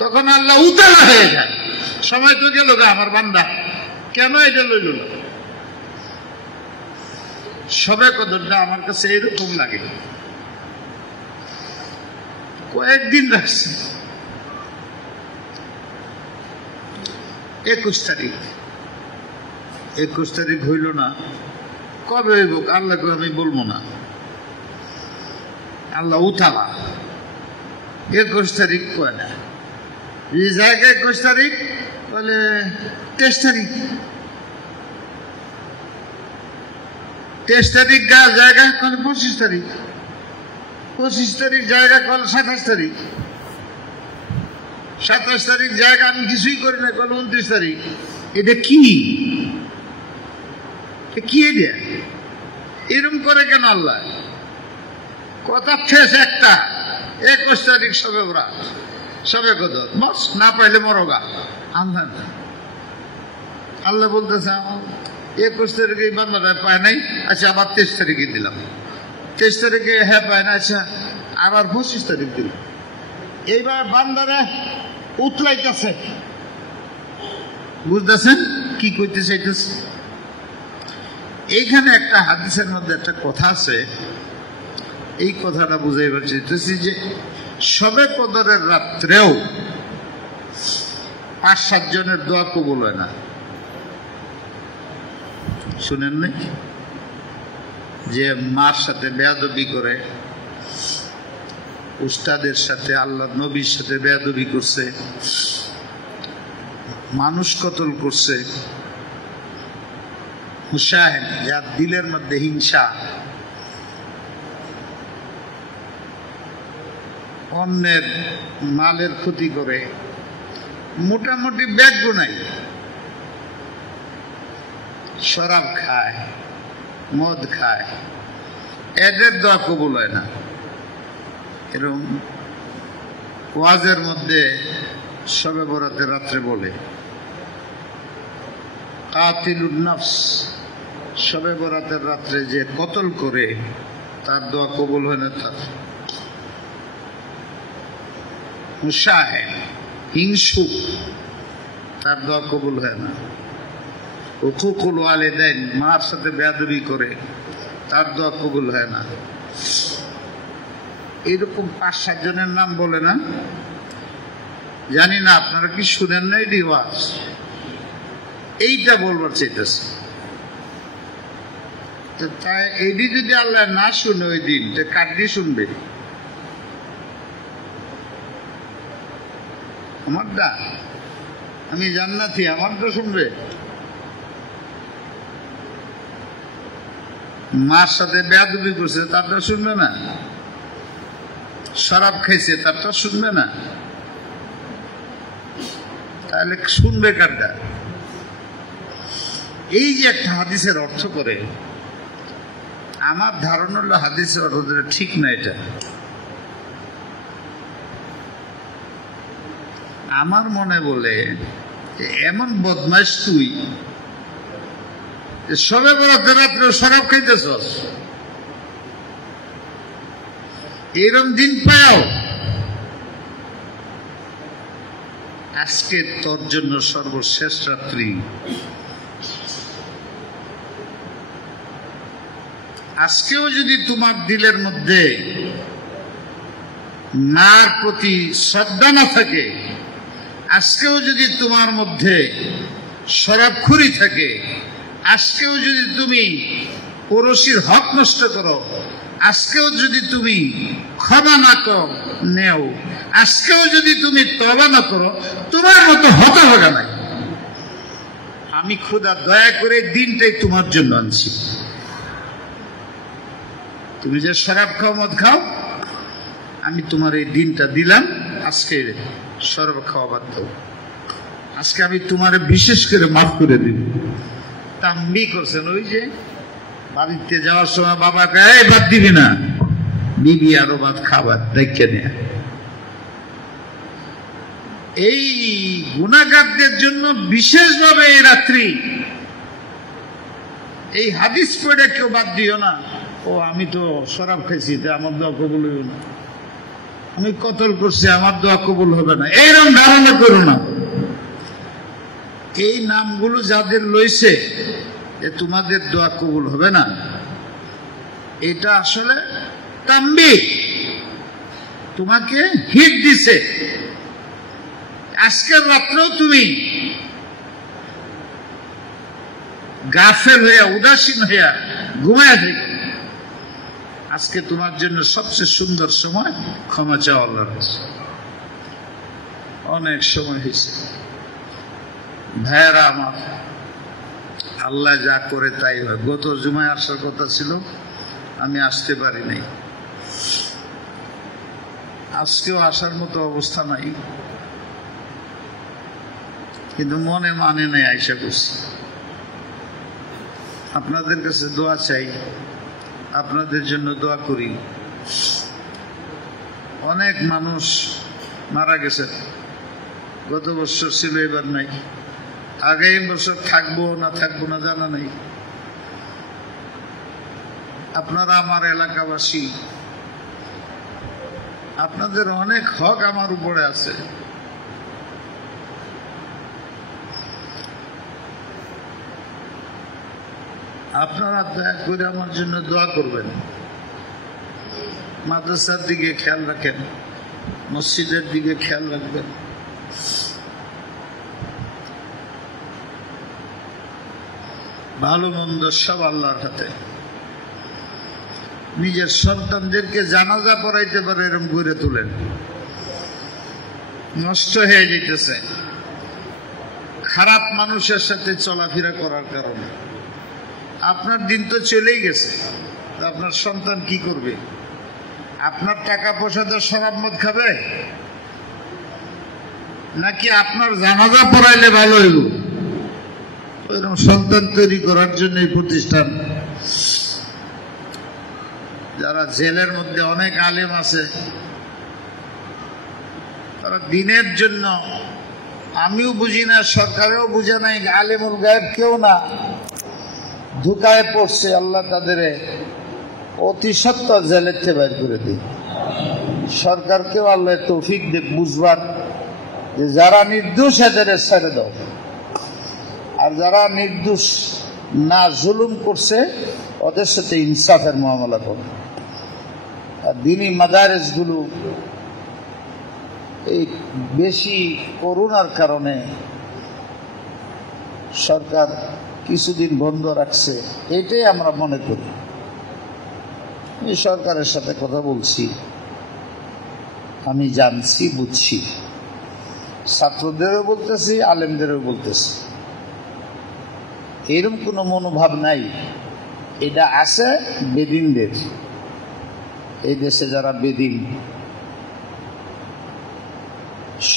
তখন আল্লাহ উতালা হয়ে যায়। সময় তো গেল গা, আমার বান্দা কেন এটা লইল না? সবে কদরটা আমার কাছে এরকম লাগে। কয়েকদিন রাখছে, 21 তারিখ, 21 তারিখ হইল না, কবে হইব আল্লাহকে আমি বলবো না। আল্লাহ উতালা, 21 তারিখ কয় না, এই জায়গায় 21 তারিখ বলে 23 তারিখ, 23 তারিখ জায়গা কল 25 তারিখ, 25 তারিখ জায়গা কল 27 তারিখ, 27 তারিখ জায়গা আমি কিছুই করি না কল 29 তারিখ। এটা কি এটা এরকম করে কেন আল্লাহ? কথা ঠেস একটা, 21 তারিখ সবে বরাত, সবে কদর, বস না পাইলে মরগা। আল্লাহ বলতেছে 21 তারিখে বান্দাটা পায় নাই, আচ্ছা আবার 23 তারিখে দিলাম, 23 তারিখে হ্যাঁ পায় না, আচ্ছা আবার 25 তারিখ দিলাম। এইবার বান্দারা উতলাইতেছে, বুঝতেছেন কি কইতে চাইতেছে? এইখানে একটা হাদিসের মধ্যে একটা কথা আছে, এই কথাটা বুঝাইবার চাইতেছি যে সবে কদরের রাত্রেও 5-7 জনের দোয়া কবুল হয় না। শুনেন নাই যে মার সাথে বেয়াদবি করে, উস্তাদের সাথে, আল্লাহ নবীর সাথে বেয়াদবি করছে, মানুষ কতল করছে, মুশাহিদ যার দিলের মধ্যে হিংসা, অন্যের মালের ক্ষতি করে, মোটামুটি ব্যাগ নাই, শরাব খায়, মদ খায়, এদের দোয়া কবুল হয় না। এরকম ওয়াজের মধ্যে শবে বরাতের রাত্রে বলে কাতিলুন নফস, শবে বরাতের রাত্রে যে কতল করে তার দোয়া কবুল হয় না। তার মুশাহিদ হিংসুক, তার দোয়া কবুল হয় না। হুকুকুল ওয়ালিদাইন, মার সাথে বেয়াদবি করে, তার দোয়া কবুল হয় না। এইরকম 5-7 জনের নাম বলে না, জানি না আপনারা কি শুনেন না? এই ওয়াজ এইটা বলবার চাইতেছে। তাই এইটি যদি আল্লাহ না শুনে ওই দিন, কাটলি শুনবে? আমারটা আমি জান্নাতি, আমারটা শুনবে? মার সাথে বেয়াদবি করছে তারটা শুনবে না? শরাব খাইছে তারটা শুনবে না? তাহলে শুনবে কারটা? এই যে একটা হাদিসের অর্থ করে, আমার ধারণা হলো হাদিসের অর্থ ঠিক না। এটা আমার মনে বলে এমন বদমাইশ তুই, সবে বরাতের রাত্রে শরাব খাইতেছস, এরম দিন পাও, আজকে তোর জন্য সর্বশেষ রাত্রি। আজকেও যদি তোমার দিলের মধ্যে মার প্রতি শ্রদ্ধা না থাকে, আজকেও যদি তোমার মধ্যে শরাবখুরি থাকে, আজকেও যদি তুমি পড়শির হক নষ্ট করো, আজকেও যদি তুমি ক্ষমা না নেও, আজকেও যদি তুমি তওবা না করো, তোমার মতো হতভাগা নাই। আমি খোদা দয়া করে দিনটাই তোমার জন্য আনছি। তুমি যে শরাব খাও, মদ খাও, আমি তোমার এই দিনটা দিলাম, আজকে শরাব খাওয়া বাদ দাও, আজকে আমি তোমার বিশেষ করে মাফ করে দিব। তাম্বি করছেন, ওই যে বাড়িতে যাওয়ার সময় বাবাকে এই ভাত দিবি না, বিবি আরো ভাত খাবার দেখে নেয়া। এই গুনাহগারদের জন্য বিশেষভাবে এই রাত্রি, এই হাদিস পড়ে কেউ বাদ দিও না, ও আমি তো শরাব খাইছি আমার দোয়া কবুল হইব না, আমি কতল করছি আমার দোয়া কবুল হবে না, এইরকম ধারণা করো না। এই নামগুলো যাদের লইছে তোমাদের দোয়া কবুল হবে না, এটা আসলে তাম্বি, তোমাকে হিট দিছে। আজকের রাত্রেও তুমি গাফেল হইয়া, উদাসীন হইয়া ঘুমায় থেকে, আজকে তোমার জন্য সবচেয়ে সুন্দর সময় ক্ষমা চাওয়া আল্লাহর কাছে। অনেক সময় হয়েছে ভাইয়েরা আমার, আল্লাহ যা করে তাই হয়। গত জুমায় আসার কথা ছিল, আমি আসতে পারি নাই। আজকেও আসার মতো অবস্থা নাই, কিন্তু মনে মানে নাই, আশা করছি। আপনাদের কাছে দোয়া চাই, আপনাদের জন্য দোয়া করি। অনেক মানুষ মারা গেছে, গত বছর ছিল, এবার নাই। আগামী বছর থাকবো না থাকবো না জানা নাই। আপনারা আমার এলাকাবাসী, আপনাদের অনেক হক আমার উপরে আছে। আপনারা দয়া করে আমার জন্য দোয়া করবেন। মাদ্রাসার দিকে খেয়াল রাখেন, মসজিদের দিকে খেয়াল রাখবেন। ভালো মন্দ সব আল্লাহর হাতে। নিজের সন্তানদেরকে জানাজা পড়াইতে পারে এরকম গড়ে তোলেন। নষ্ট হয়ে যেতেছে খারাপ মানুষের সাথে চলাফেরা করার কারণে। আপনার দিন তো চলেই গেছে, আপনার সন্তান কি করবে? আপনার টাকা পয়সা তো শরাব মদ খাবে, নাকি আপনার জানাজা পড়াইলে ভালো হইব? ওইরকম সন্তান তৈরি করার জন্য এই প্রতিষ্ঠান। যারা জেলের মধ্যে অনেক আলেম আছে, তারা দিনের জন্য, আমিও বুঝি না, সরকারেও বুঝে নাই, আলেমুল গায়েব কেউ না, ধোঁকায় পড়ছে। আল্লাহ তাদের অতি সত্ত্বর জেলের থেকে বের করে দিন। সরকারকেও আল্লাহ তৌফিক দেখ বুঝবার, যে যারা নির্দোষ এদের ছেড়ে দাও, আর যারা নির্দোষ না জুলুম করছে ওদের সাথে ইনসাফের মুআমালা করো। আর দ্বীনি মাদারেস গুলো এই বেশি করোনার কারণে সরকার কিছুদিন বন্ধ রাখছে, এটাই আমরা মনে করি। এই সরকারের সাথে কথা বলছি, আমি জানছি, বুঝছি, ছাত্রদেরও বলতেছি, আলেমদেরও বলতেছি, এরকম কোনো মনোভাব নাই। এটা আছে বেদিনদের। এই দেশে যারা বেদিন,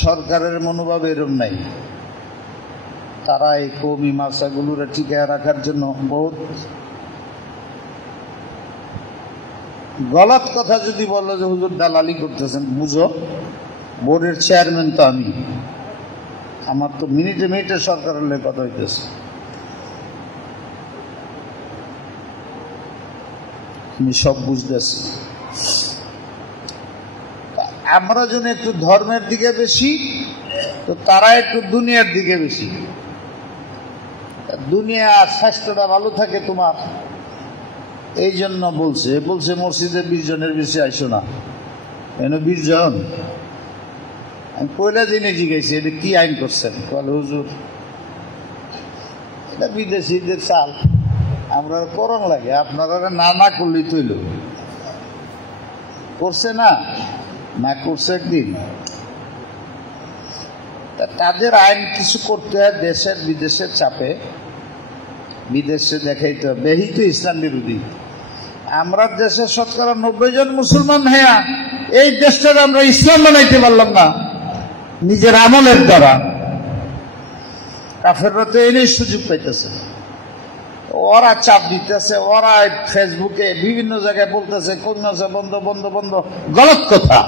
সরকারের মনোভাব এরকম নাই। তারা এই কওমি মাদ্রাসাগুলোর টিকায় রাখার জন্য বহুত গলত কথা যদি বললো যে হুজুর দালালি করতেছেন, বুঝো বোর্ডের চেয়ারম্যান তো আমি, আমার তো মিনিটে মিনিটে সরকারের লোক কথা হইতেছে। আমি সব বুঝতেছি। আমরা যদি একটু ধর্মের দিকে বেশি, তো তারা একটু দুনিয়ার দিকে বেশি। দুনিয়া স্বাস্থ্যটা ভালো থাকে তোমার, এই জন্য বলছে মসজিদে 20 জনের বেশি আইসো না। কেন 20 জন? আমি পয়লা দিনে জিজ্ঞাসি এটা কি আইন করছেন? বলে হুজুর এটা বিদেশিদের চাল, আমরা করণ লাগে, আপনারা না করলেই তৈল। করছে না করছে একদিন। তাদের আইন কিছু করতে হয় দেশের বিদেশের চাপে, বিদেশে দেখাইতে হবে। বেহি তো ইসলাম বিরোধী। আমরা দেশে শতকরা 90 জন মুসলমান, হ্যাঁ এই দেশটার আমরা ইসলাম বানাইতে পারলাম না নিজের আমলের দ্বারা। কাফেররা তো এই সুযোগ পাইতেছে, ওরা চাপ দিতেছে, ওরা ফেসবুকে বিভিন্ন জায়গায় বলতেছে কন্যাসা বন্ধ বন্ধ বন্ধ, গলত কথা।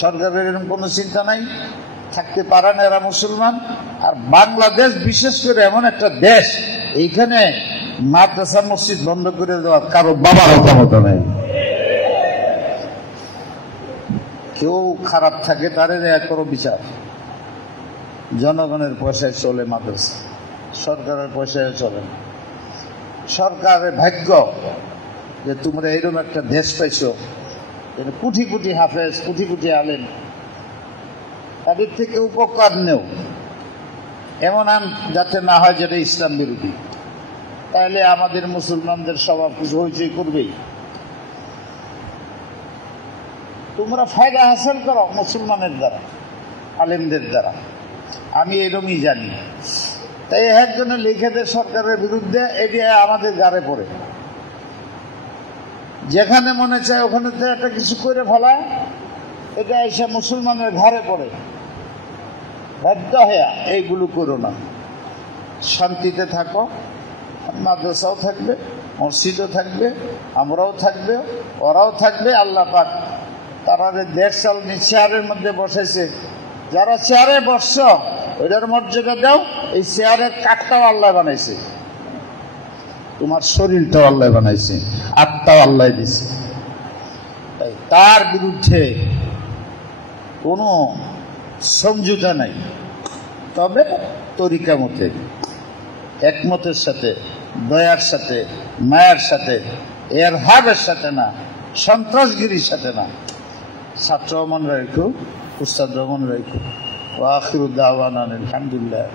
সরকারের এরকম কোনো চিন্তা নাই, থাকতে পারে না এরা মুসলমান। আর বাংলাদেশ বিশেষ করে এমন একটা দেশ, এইখানে মাদ্রাসা মসজিদ বন্ধ করে দেওয়ার কারো বাবার মতামত নেই। কেউ খারাপ থাকে তারে করো বিচার। জনগণের পয়সায় চলে মাদ্রাসা, সরকারের পয়সায় চলে না। সরকারের ভাগ্য যে তোমরা এরকম একটা দেশ পাইছো, কোটি কোটি হাফেজ, কোটি কোটি আলেম, তাদের থেকে উপকার নেও। এমন যাতে না হয় যেটা ইসলাম বিরোধী, তাহলে আমাদের মুসলমানদের স্বভাব কিছু হইচই করবেই। তোমরা ফায়দা হাসিল করো মুসলমানের দ্বারা, আলেমদের দ্বারা। আমি এরকমই জানি। তাই একজনে লিখে দেয় সরকারের বিরুদ্ধে, এটি আমাদের গাড়ে পড়ে। যেখানে মনে চায় ওখানে তো একটা কিছু করে ফেলায়, এটা এসে মুসলমানের ঘরে পড়ে। বাধ্য হয়ে এইগুলো করো না, শান্তিতে থাকো। মাদ্রাসাও থাকবে, মসজিদও থাকবে, আমরাও থাকবে, ওরাও থাকবে। আল্লাহ পাক তারা দেড় সাল চেয়ারের মধ্যে বসেছে, যারা চেয়ারে বসছ ওইটার মর্যাদা দাও। এই চেয়ারের কাঠটাও আল্লাহ বানাইছে, তোমার শরীরটাও আল্লাহ বানাইছে, আত্মাও আল্লাহ দিছে। তার বিরুদ্ধে কোনো সমঝোতা নাই, তবে তরিকা মতে, একমতের সাথে, দয়ার সাথে, মায়ের সাথে, এরহাবের সাথে না, সন্ত্রাসগিরির সাথে না। ছাত্র মনে রাখো, উস্তাদ মনে রাখো। আখিরু দাওয়ানা আলহামদুলিল্লাহ।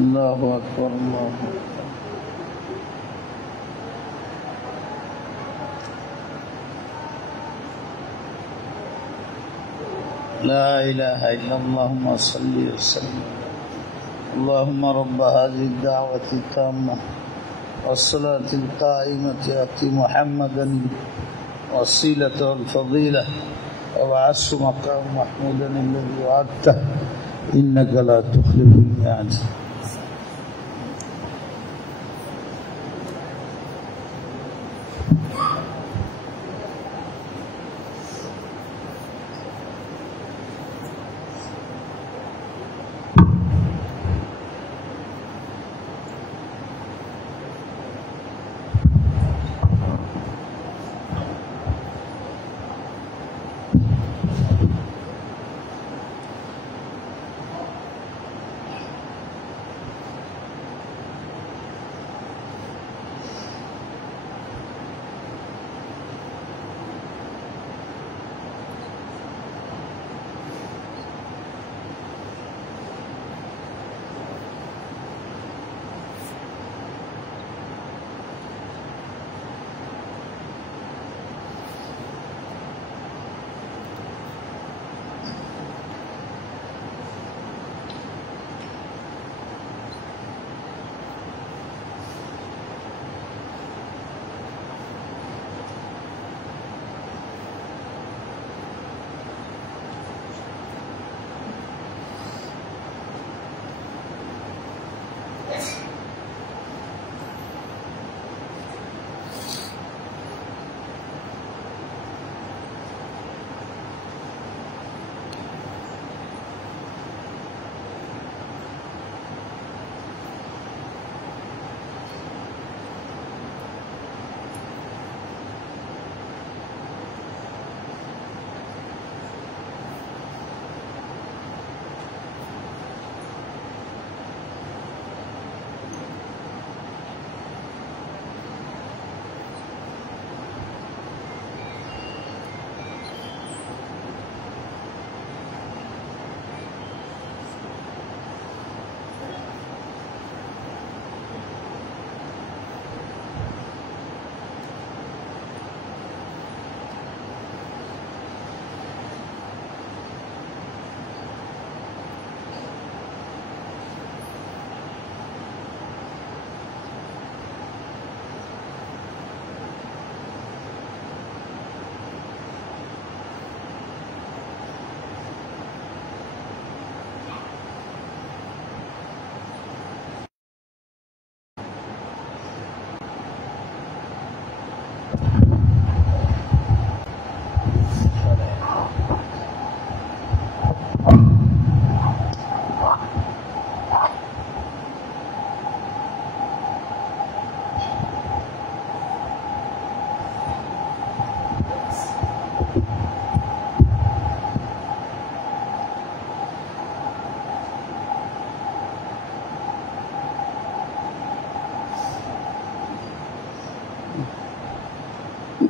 আল্লাহু আকবার, আল্লাহু আকবার। لا إله إلا الله اللهم صل وسلم. اللهم رب هذه الدعوة التامة والصلاة القائمة آت محمدا وسيلة والفضيلة وابعثه مقام محمودا الذي وعدته إنك لا تخلف الميعاد.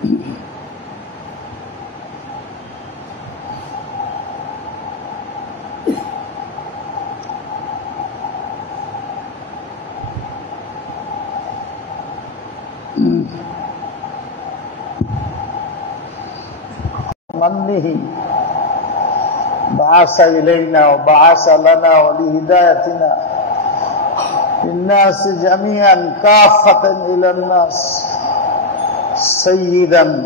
منه بعث إلينا وبعث لنا ولهدايتنا للناس جميعا كافة إلى الناس سيدا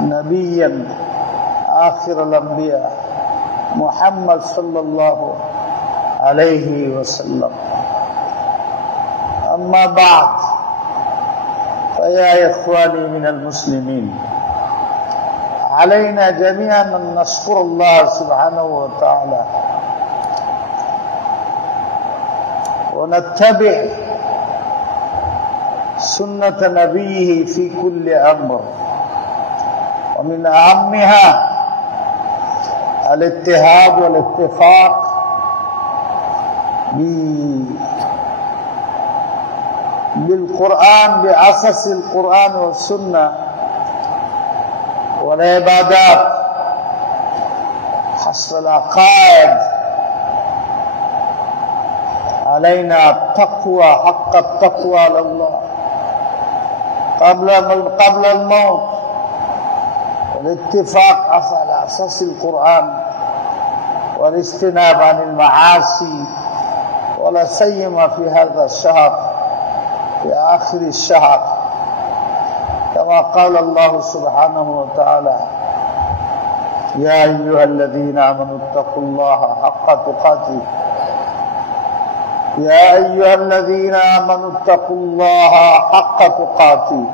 نبيا آخر الأنبياء محمد صلى الله عليه وسلم. أما بعد فيا إخواني من المسلمين، علينا جميعا أن نشكر الله سبحانه وتعالى ونتبع سنة نبيه في كل أمر، ومن أهمها الاتحاد والاتفاق بالقرآن، بأساس القرآن والسنة والعبادات حسب العقائد. علينا التقوى حق التقوى على الله قبل الموت، والاتفاق على أساس القرآن، والاجتناب عن المعاصي، ولا سيما في هذا الشهر، في آخر الشهر، كما قال الله سبحانه وتعالى: يا أيها الذين آمنوا اتقوا الله حق تقاته، يا أيها الذين آمنوا اتقوا الله حق تقاته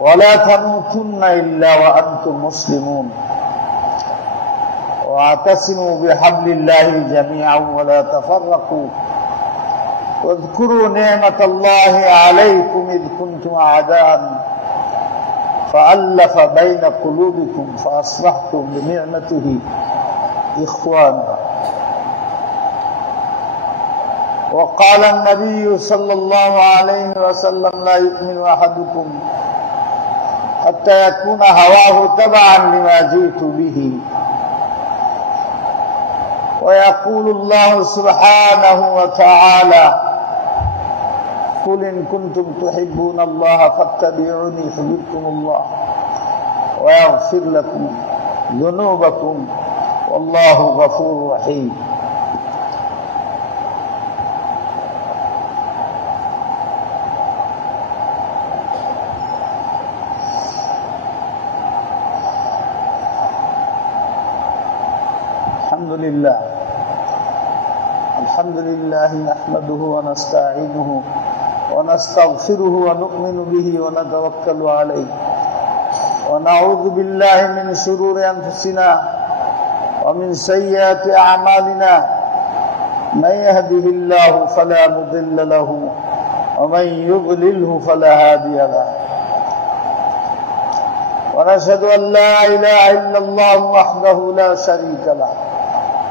ولا تموتن إلا وأنتم مسلمون، واعتصموا بحبل الله جميعا ولا تفرقوا، واذكروا نعمة الله عليكم إذ كنتم أعداء فألف بين قلوبكم فأصبحتم بنعمته إخوانا. وقال النبي صلى الله عليه وسلم: لا يؤمن أحدكم حتى يكون هواه تبعا لما جئت به. ويقول الله سبحانه وتعالى: قل إن كنتم تحبون الله فاتبعوني يحببكم الله ويغفر لكم ذنوبكم والله غفور رحيم. الحمد لله نحمده ونستعينه ونستغفره ونؤمن به ونتوكل عليه، ونعوذ بالله من شرور أنفسنا ومن سيئات أعمالنا، من يهده الله فلا مضل له ومن يضلله فلا هادي له، ونشهد أن لا إله إلا الله وحده لا شريك له،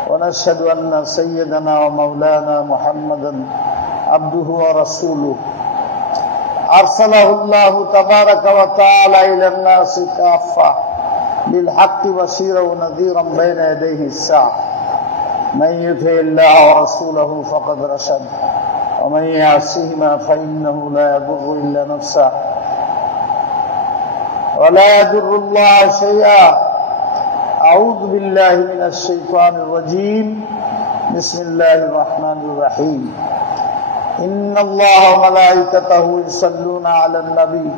ونشهد أن سيدنا ومولانا محمدا عبده ورسوله أرسله الله تبارك وتعالى إلى الناس كافة بالحق بشيرا ونذيرا بين يديه الساعة. من يطع الله ورسوله فقد رشد، ومن يعصهما فإنه لا يضر إلا نفسه ولا يضر الله شيئا. أعوذ بالله من الشيطان الرجيم. بسم الله الرحمن الرحيم. إن الله وملائكته يصلون على النبي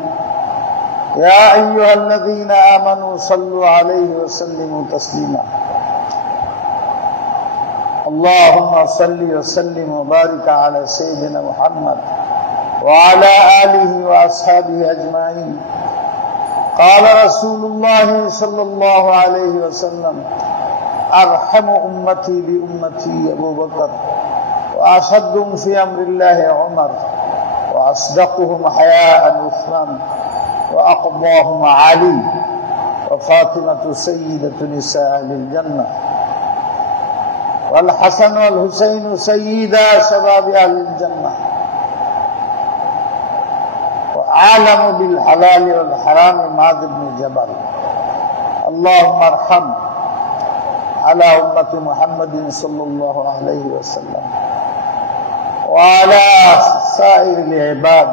يا أيها الذين آمنوا صلوا عليه وسلموا تسليما. اللهم صل وسلم وبارك على سيدنا محمد وعلى آله وأصحابه أجمعين. قال رسول الله صلى الله عليه وسلم: أرحم أمتي بأمتي أبو بكر، وأشدهم في أمر الله عمر، وأصدقهم حياء عثمان، وأقضاهم علي، وفاطمة سيدة نساء أهل الجنة، والحسن والحسين سيدا شباب أهل الجنة، عالم بالحلال والحرام معاذ بن جبل اللهم ارحم على أمة محمد صلى الله عليه وسلم وعلى سائر العباد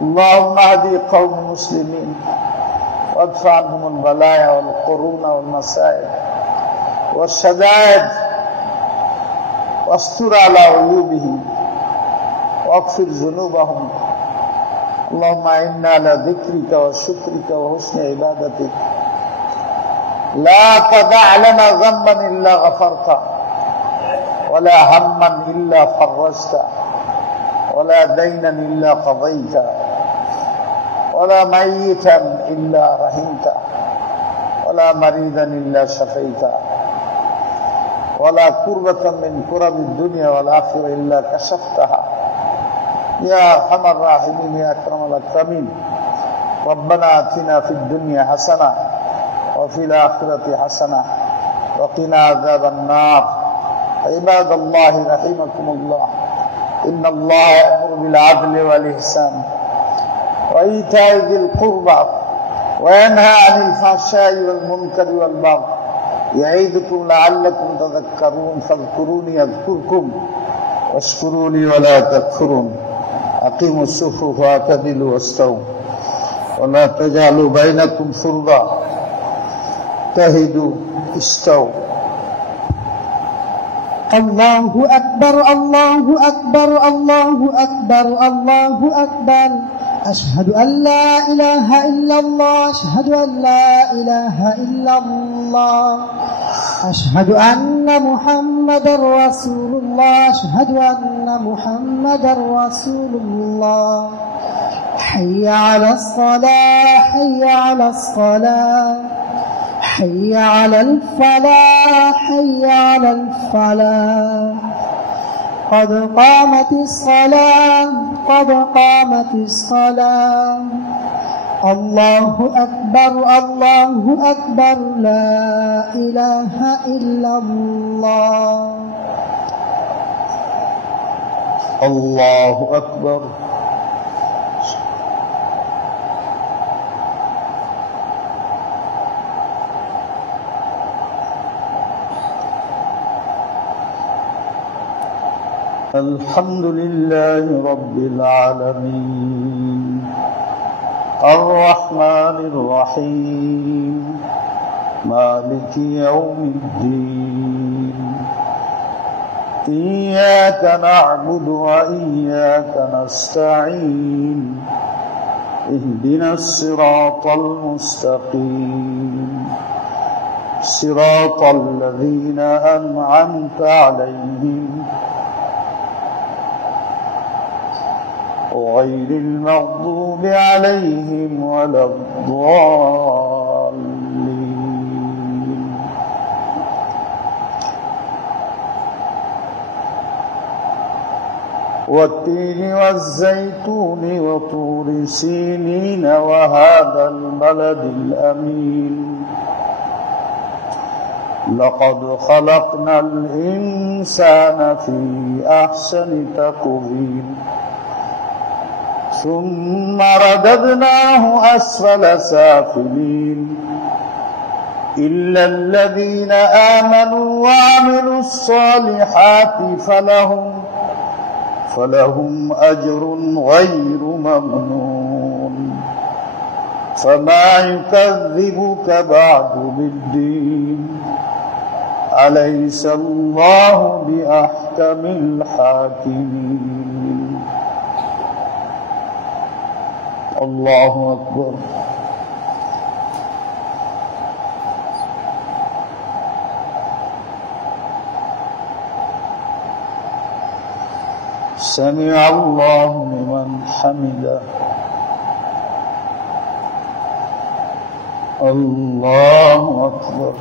اللهم اهد قوم المسلمين وادفع عنهم البلايا والقرون والمصائب والشدائد واستر على عيوبهم واغفر ذنوبهم اللهم إنا على ذكرك وشكرك وحسن عبادتك لا تدع لنا ذنبا إلا غفرته ولا هما إلا فرجته ولا دينا إلا قضيته ولا ميتا إلا رحمته ولا مريضا إلا شفيته ولا كربة من كرب الدنيا والآخرة إلا كشفتها يا أرحم الراحمين يا أكرم الأكرمين ربنا آتنا في الدنيا حسنة وفي الآخرة حسنة وقنا عذاب النار عباد الله رحمكم الله إن الله يأمر بالعدل والإحسان وإيتاء ذي القربى وينهى عن الفحشاء والمنكر والبغي يعظكم لعلكم تذكرون فاذكروني أذكركم واشكروا لي ولا تكفرون أقيموا الصفوف واعتدلوا واستووا ولا تجعلوا بينكم فرضا تهدوا استووا الله أكبر الله أكبر الله أكبر الله أكبر أشهد أن لا إله إلا الله أشهد أن لا إله إلا الله أشهد أن محمدا رسول الله أشهد أن محمدا رسول الله حي على الصلاة حي على الصلاة حي على الفلاح حي على الفلاح قد قامت الصلاة قد قامت الصلاة الله أكبر الله أكبر لا إله إلا الله الله أكبر الحمد لله رب العالمين الرحمن الرحيم مالك يوم الدين إياك نعبد وإياك نستعين اهدنا الصراط المستقيم صراط الذين أنعمت عليهم غير المغضوب عليهم ولا الضالين والتين والزيتون وطور سينين وهذا البلد الأمين لقد خلقنا الإنسان في أحسن تقويم ثم رددناه أسفل سافلين إلا الذين آمنوا وعملوا الصالحات فلهم أجر غير ممنون فما يكذبك بعد بالدين أليس الله بأحكم الحاكمين الله أكبر سمع الله لمن حمده الله أكبر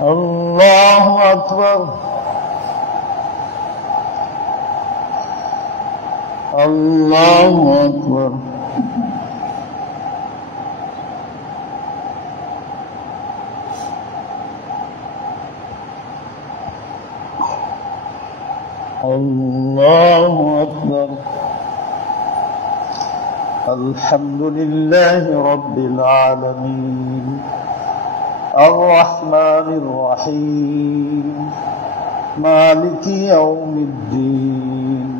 الله أكبر الله أكبر الله أكبر. الحمد لله رب العالمين الرحمن الرحيم مالك يوم الدين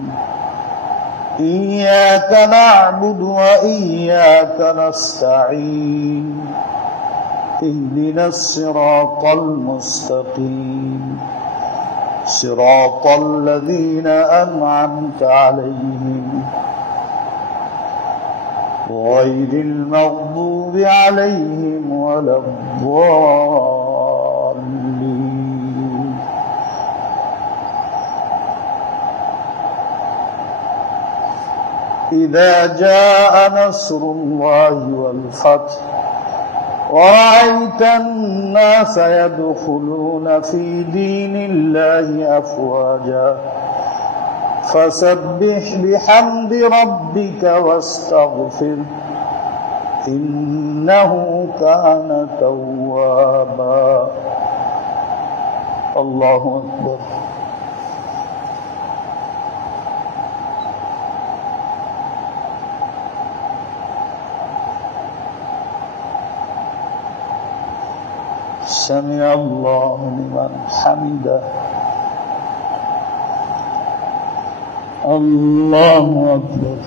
إياك نعبد وإياك نستعين اهدنا الصراط المستقيم صراط الذين أنعمت عليهم غير المغضوب عليهم ولا الضالين. إذا جاء نصر الله والفتح ورأيت الناس يدخلون في دين الله أفواجا فسبح بحمد ربك واستغفر إنه كان توابا. الله أكبر. سمع الله لمن حمده. الله أكبر.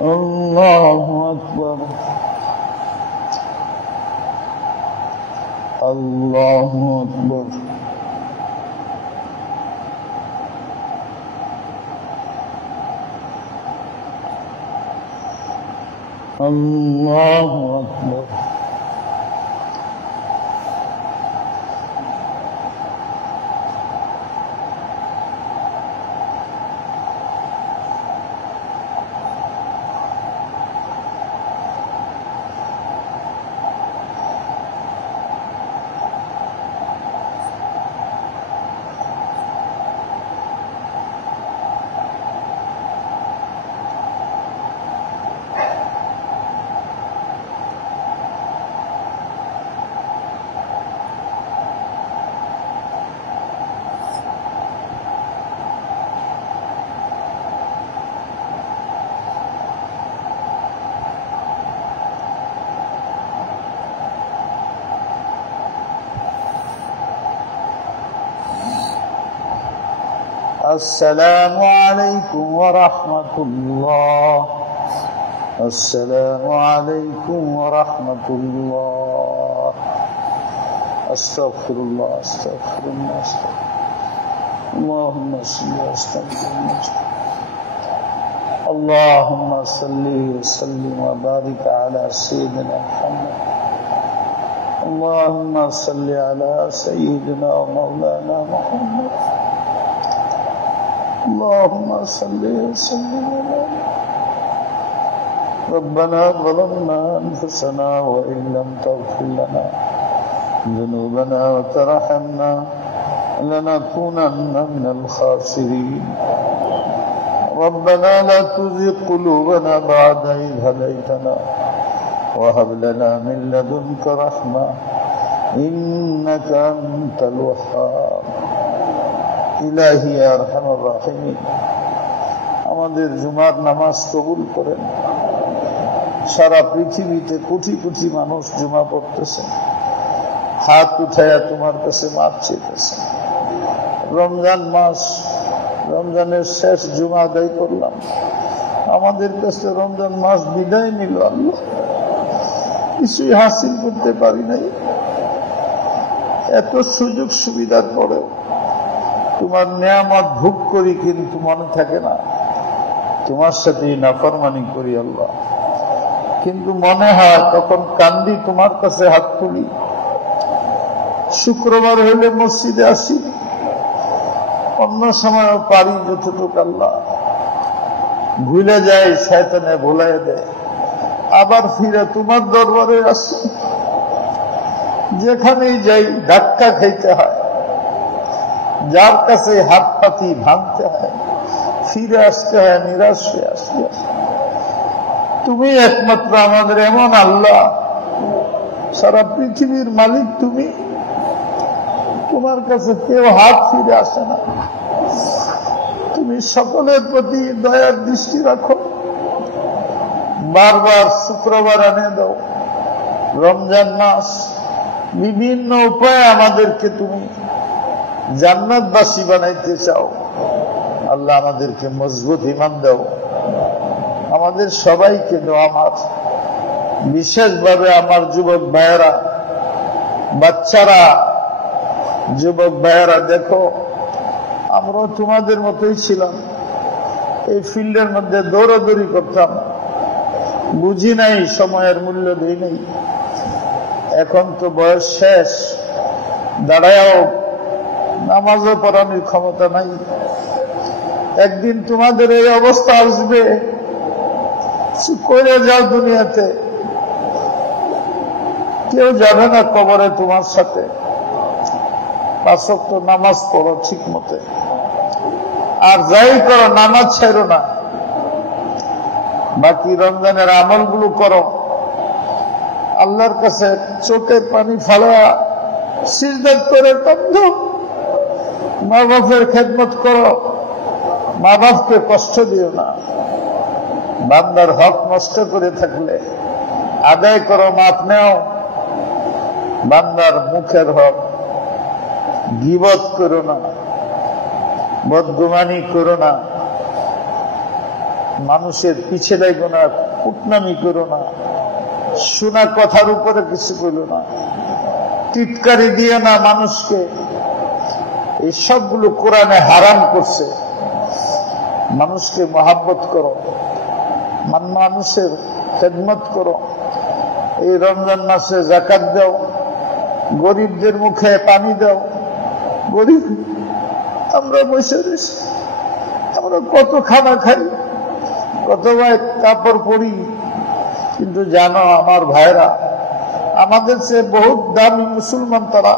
الله أكبر. الله أكبر. الله أكبر. السلام عليكم ورحمة الله. السلام عليكم ورحمة الله. أستغفر الله أستغفر الله أستغفر. اللهم صل وسلم. اللهم صل وسلم وبارك على سيدنا محمد. اللهم صل على سيدنا ومولانا محمد. اللهم صل وسلم على ربنا ظلمنا أنفسنا وإن لم تغفر لنا ذنوبنا وترحمنا لنكونن من الخاسرين. ربنا لا تزغ قلوبنا بعد إذ هديتنا وهب لنا من لدنك رحمة إنك أنت الوهاب. ইলাহি আরহামার রাহিমিন, আমাদের জুমার নামাজ কবুল করেন। সারা পৃথিবীতে কোটি কোটি মানুষ জুমা পড়তেছে, হাত উঠাইয়া তোমার কাছে মাপ চেয়েছে। রমজান মাস, রমজানের শেষ জুমা আদায় করলাম, আমাদের কাছে রমজান মাস বিদায় নিল। আল্লাহ, কিছুই হাসিল করতে পারি নাই। এত সুযোগ সুবিধার পরেও তোমার নিয়ামত ভোগ করি, কিন্তু মনে থাকে না তোমার সাথে নাফরমানি করি আল্লাহ। কিন্তু মনে হয় তখন কান্দি, তোমার কাছে হাত তুলি। শুক্রবার হলে মসজিদে আসি, অন্য সময় পারি যতটুকু। আল্লাহ, ভুলে যায়, শয়তানে ভুলাই দেয়। আবার ফিরে তোমার দরবারে আসি, যেখানেই যাই ধাক্কা খাইতে হয়, যার কাছে হাত পাতি ভাঙতে হয়, ফিরে আসতে হয় নিরাশ হয়ে আসতে। তুমি একমাত্র আমাদের এমন আল্লাহ, সারা পৃথিবীর মালিক তুমি, তোমার কাছে কেউ হাত ফিরে আসে না। তুমি সকলের প্রতি দয়ার দৃষ্টি রাখো। বারবার শুক্রবার এনে দাও। রমজান মাস বিভিন্ন উপায়ে আমাদেরকে তুমি জান্নাতবাসী বানাইতে চাও। আল্লাহ আমাদেরকে মজবুত ঈমান দাও। আমাদের সবাইকে দাও। আমার বিশেষভাবে আমার যুবক ভাইয়েরা, বাচ্চারা, যুবক ভাইয়েরা, দেখো আমরাও তোমাদের মতোই ছিলাম। এই ফিল্ডের মধ্যে দৌড়াদৌড়ি করতাম, বুঝি নাই, সময়ের মূল্য দিই নাই। এখন তো বয়স শেষ, দাঁড়ায়ও নামাজও পড়ানোর ক্ষমতা নাই। একদিন তোমাদের এই অবস্থা আসবে, করে যাও দুনিয়াতে, কেউ যাবে না কবরে তোমার সাথে। 5 ওয়াক্ত নামাজ পড়ো ঠিক মতে, আর যাই করো নামাজ ছেড়ো না। বাকি রমজানের আমলগুলো করো। আল্লাহর কাছে চোখের পানি ফালা সিজদা করে কাঁদো। মা বাপের খেদমত করো, মা বাপকে কষ্ট দিও না। বান্দার হক নষ্ট করে থাকলে আদায় করো, মাপ নেও। বান্দার মুখের হক গীবত করো না, বদগুমানি করো না, মানুষের পিছে লাগো না, কুটনামি করো না, শোনা কথার উপরে কিছু করো না, টিটকারি দিয়ে না মানুষকে। এই সবগুলো কোরআনে হারাম করছে। মানুষকে মহাব্বত করো, মানুষের খেদমত করো। এই রমজান মাসে যাকাত দাও, গরিবদের মুখে পানি দাও। গরিব আমরা বসে রয়েছি, আমরা কত খানা খাই, কত ভাই কাপড় পরি, কিন্তু জানো আমার ভাইরা, আমাদের চেয়ে বহুত দামি মুসলমান তারা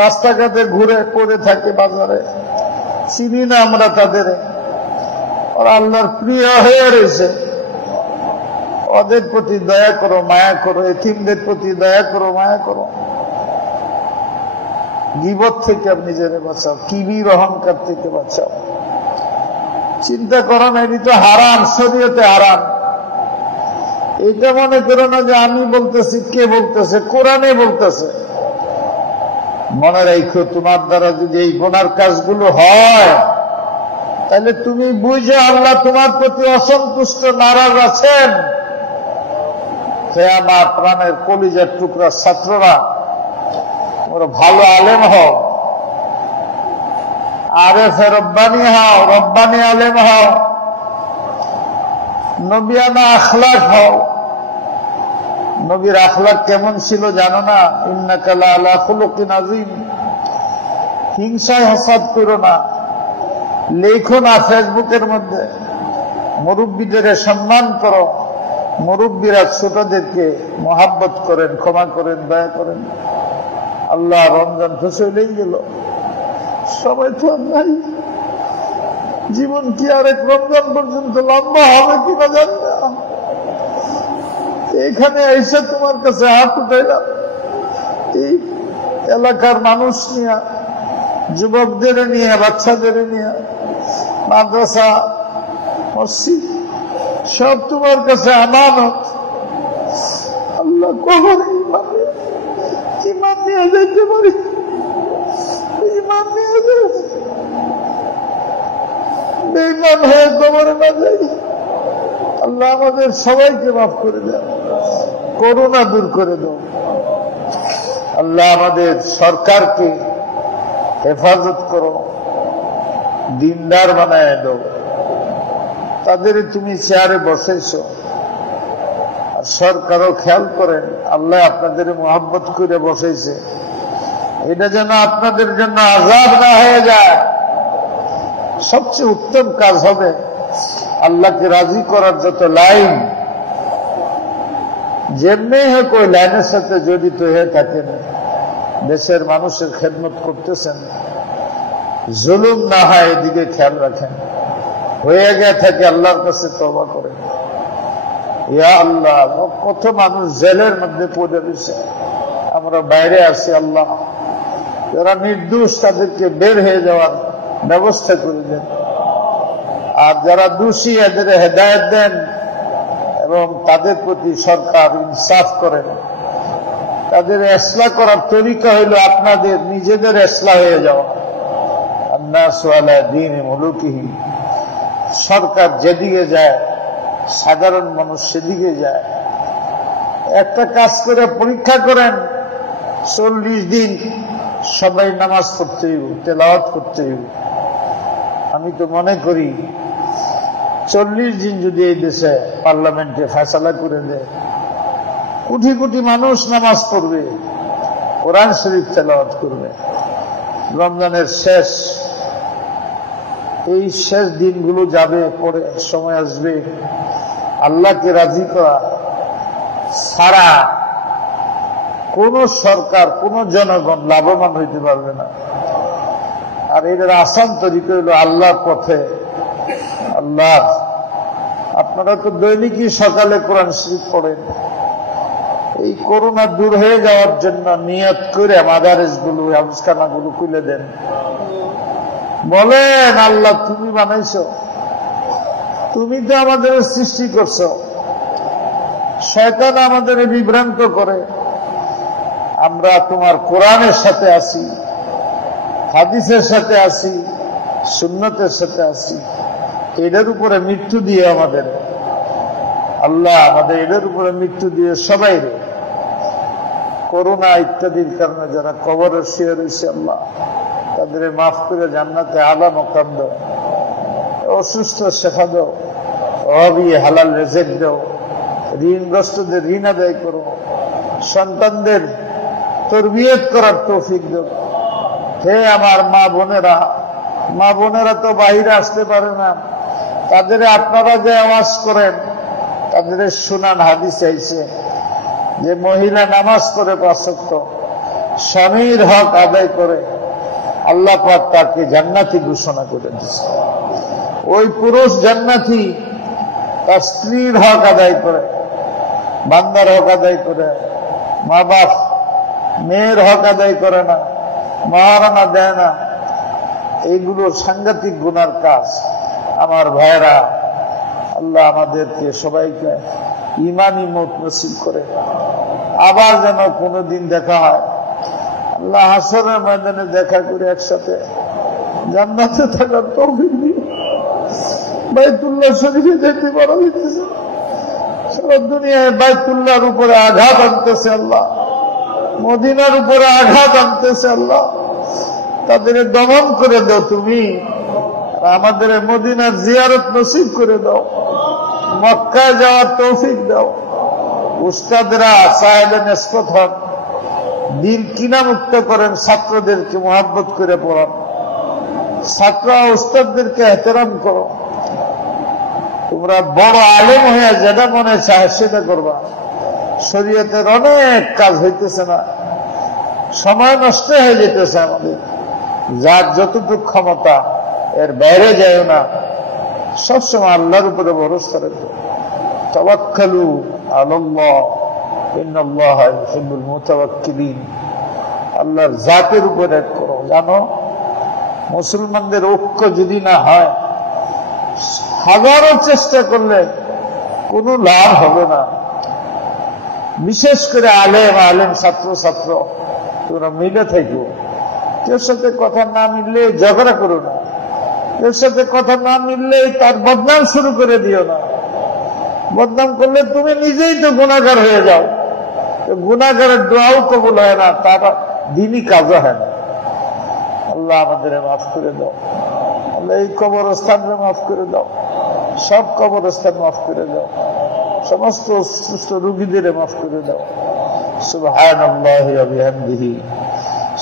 রাস্তাঘাটে ঘুরে পড়ে থাকে, বাজারে চিনি না আমরা তাদের। ওরা আল্লাহর প্রিয় হয়ে রয়েছে। ওদের প্রতি দয়া করো, মায়া করো। এতিমদের প্রতি দয়া করো, মায়া করো। গীবত থেকে আপনি নিজেরে বাঁচাও, কিবির অহংকার থেকে বাঁচাও। চিন্তা করো না, এটি তো হারাম, শরীয়তে হারাম। এটা মনে করো না যে আমি বলতেছি, কে বলতেছে, কোরআনে বলতেছে। মনে রাখো, তোমার দ্বারা যদি এই গুনার কাজগুলো হয়, তাহলে তুমি বুঝো আল্লাহ তোমার প্রতি অসন্তুষ্ট, নারাজ আছেন। হে আমার প্রাণের কলিজার টুকরা ছাত্ররা, তোমরা ভালো আলেম হও, আরেফে রব্বানি হও, রব্বানি আলেম হও, নবিয়ানা আখলাক হও। নবীর আখলাক কেমন ছিল জানো না? ইন্নাকা লাআলা খুলুকিন আযীম। হিংসায় হাসাদ করো না, লেখো না ফেসবুকের মধ্যে। মুরব্বীদের সম্মান করো, মুরব্বীরা ছোটদেরকে মহাব্বত করেন, ক্ষমা করেন, দয়া করেন। আল্লাহ রমজান তো চলেই গেল, সবাই তো নাই। জীবন কি আরেক রমজান পর্যন্ত লম্বা হবে কিনা জানি না। এখানে এসে তোমার কাছে হাত উঠাইলাম, এই এলাকার মানুষ নিয়ে, যুবকদের নিয়ে, বাচ্চাদের নিয়ে, মাদ্রাসা, মসজিদ সব তোমার কাছে আমানত। আল্লাহ কখন ইমান নিয়ে যেতে পারি, ইমান নিয়ে বেঈমান হয়ে কবরে না যাই। আল্লাহ আমাদের সবাইকে মাফ করে দাও, করুণা দূর করে দাও। আল্লাহ আমাদের সরকারকে হেফাজত করো, দিনদার বানায় দাও। তাদের তুমি চেয়ারে বসেছ, আর সরকারও খেয়াল করেন আল্লাহ আপনাদের মহব্বত করে বসেছে। এটা যেন আপনাদের জন্য আযাব না হয়ে যায়। সবচেয়ে উত্তম কাজ হবে আল্লাহকে রাজি করার যত লাইন, যেমনি হোক ওই লাইনের সাথে জড়িত হয়ে থাকেন, দেশের মানুষের খেদমত করতেছেন, জুলুম না হয় এদিকে খেয়াল রাখেন। হয়ে গিয়ে থাকে আল্লাহর কাছে তওবা করেন। ইয়া আল্লাহ, কত মানুষ জেলের মধ্যে পড়ে রয়েছে, আমরা বাইরে আছি। আল্লাহ, যারা নির্দোষ তাদেরকে বের হয়ে যাওয়ার ব্যবস্থা করে দেন, আর যারা দোষী এদের হেদায়েত দেন এবং তাদের প্রতি সরকার ইনসাফ করেন। তাদের ইসলাহ করার তরিকা হইল আপনাদের নিজেদের ইসলাহ হয়ে যাওয়া। আন্নাসু আলা দীনি মুলুকিহি, সরকার যেদিকে যায় সাধারণ মানুষ সেদিকে যায়। একটা কাজ করে পরীক্ষা করেন, 40 দিন সবাই নামাজ পড়তে হইব, তেলাওয়াত করতে হইব। আমি তো মনে করি 40 দিন যদি এই দেশে পার্লামেন্টে ফয়সালা করে দেয়, কোটি কোটি মানুষ নামাজ পড়বে, কোরআন শরীফ তেলাওয়াত করবে। রমজানের এই শেষ দিনগুলো যাবে, পরে সময় আসবে আল্লাহকে রাজি করা ছাড়া কোন সরকার, কোন জনগণ লাভবান হইতে পারবে না। আর এদের আসান তরিকা হইল আল্লাহর পথে। আল্লাহ, আপনারা তো দৈনিকই সকালে কোরআন শরীফ পড়েন। এই করোনা দূর হয়ে যাওয়ার জন্য নিয়ত করে মাদারেসগুলো, হাউসখানাগুলো খুলে দেন। বলেন, আল্লাহ তুমি বানাইছো, তুমি তো আমাদের সৃষ্টি করছো, শয়তান আমাদের বিভ্রান্ত করে। আমরা তোমার কোরআনের সাথে আছি, হাদিসের সাথে আছি, সুন্নতের সাথে আছি। এটার উপরে মৃত্যু দিয়ে আমাদের আল্লাহ, আমাদের এটার উপরে মৃত্যু দিয়ে সবাই করোনা ইত্যাদির কারণে যারা কবরে শুয়ে রয়েছে, আল্লাহ তাদের মাফ করে জান্নাতে আলা মকাম দাও। অসুস্থ শেফা দাও, অভাবী হালাল রেজেক দাও। ঋণগ্রস্তদের ঋণ আদায় করো। সন্তানদের তরবিয়ত করার তৌফিক দাও। হে আমার মা বোনেরা তো বাহিরে আসতে পারে না, তাদের আপনারা যে আওয়াজ করেন, তাদের শুনান। হাদিস আইছে যে মহিলা নামাজ করে 5 ওয়াক্ত, স্বামীর হক আদায় করে, আল্লাহ পাক তাকে জান্নাতি ঘোষণা করে দিয়েছে। ওই পুরুষ জান্নাতি তার স্ত্রীর হক আদায় করে, বান্দার হক আদায় করে। মা বাপ মেয়ের হক আদায় করে না, মহারানা দেয় না। এইগুলো সাংঘাতিক গুনার কাজ। আমার ভাইরা, আল্লাহ আমাদেরকে সবাইকে ঈমানি মওত নসিব করে। আবার যেন কোনদিন দেখা হয়, আল্লাহ হাসরের ময়দানে দেখা করে একসাথে জান্নাতে থাকার তৌফিক দিও। বাইতুল্লাহ শরীফে যেতে বড় হইতেছে, সারা দুনিয়ায় বাইতুল্লাহর উপরে আঘাত আনতেছে আল্লাহ, মদিনার উপরে আঘাত আনতেছে আল্লাহ। তাদের দমন করে দাও তুমি, আমাদের মদিনার জিয়ারত নসিব করে দাও। মক্কায় যাওয়ার তৌফিক দাও। উস্তাদরা সাহেবে নিসবত হন, দিল কিনা মুক্ত করেন, ছাত্রদেরকে মোহাব্বত করে পড়ান। ছাত্র উস্তাদদেরকে এহতেরাম করো। তোমরা বড় আলেম হয়ে যেটা মনে চায় সেটা করবা। শরীয়তের অনেক কাজ হইতেছে না, সময় নষ্ট হয়ে যেতেছে আমাদের। যার যতটুকু ক্ষমতা এর বাইরে যায় না, সবসময় আল্লাহর উপরে ভরসা রেখো। তাওয়াক্কালু আলাল্লাহ, ইন্নাল্লাহা ইউহিব্বুল মুতাওয়াক্কিলিন। আল্লাহর জাতের উপরে করো। জানো, মুসলমানদের ঐক্য যদি না হয়, হাজারো চেষ্টা করলে কোনো লাভ হবে না। বিশেষ করে আলেম ছাত্র তোমরা মিলে থাকো। কেউ সাথে কথা না মিললে ঝগড়া করো না, কেউ সাথে কথা না মিললে তার বদনাম শুরু করে দিও না। বদনাম করলে তুমি নিজেই তো গুনাহগার হয়ে যাও। গুনাহগারের দোয়াও কবুল হয় না, তার দিনই কাজও হয় না। আল্লাহ আমাদের মাফ করে দাও। আল্লাহ এই কবরস্থানকে মাফ করে দাও, সব কবরস্থান মাফ করে দাও, সমস্ত সুস্থ রোগীদের মাফ করে দাও। সুবহানাল্লাহি ওয়া বিহামদিহি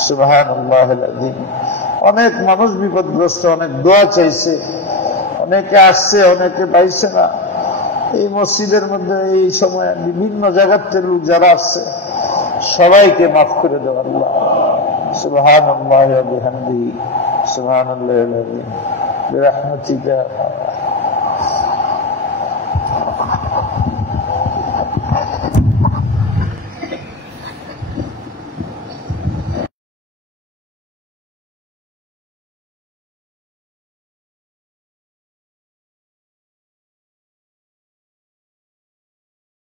সুবহানাল্লাহিল আযীম। অনেক মানুষ বিপদগ্রস্ত, অনেক দোয়া চাইছে, অনেকে আসছে, অনেকে পাইছে না। এই মসজিদের মধ্যে এই সময় বিভিন্ন জায়গাতে লোক যারা আসছে, সবাইকে মাফ করে দাও আল্লাহ। সুবহানাল্লাহি ওয়া বিহামদিহি সুবহানাল্লাহিল আযীম বিরহমাতিকা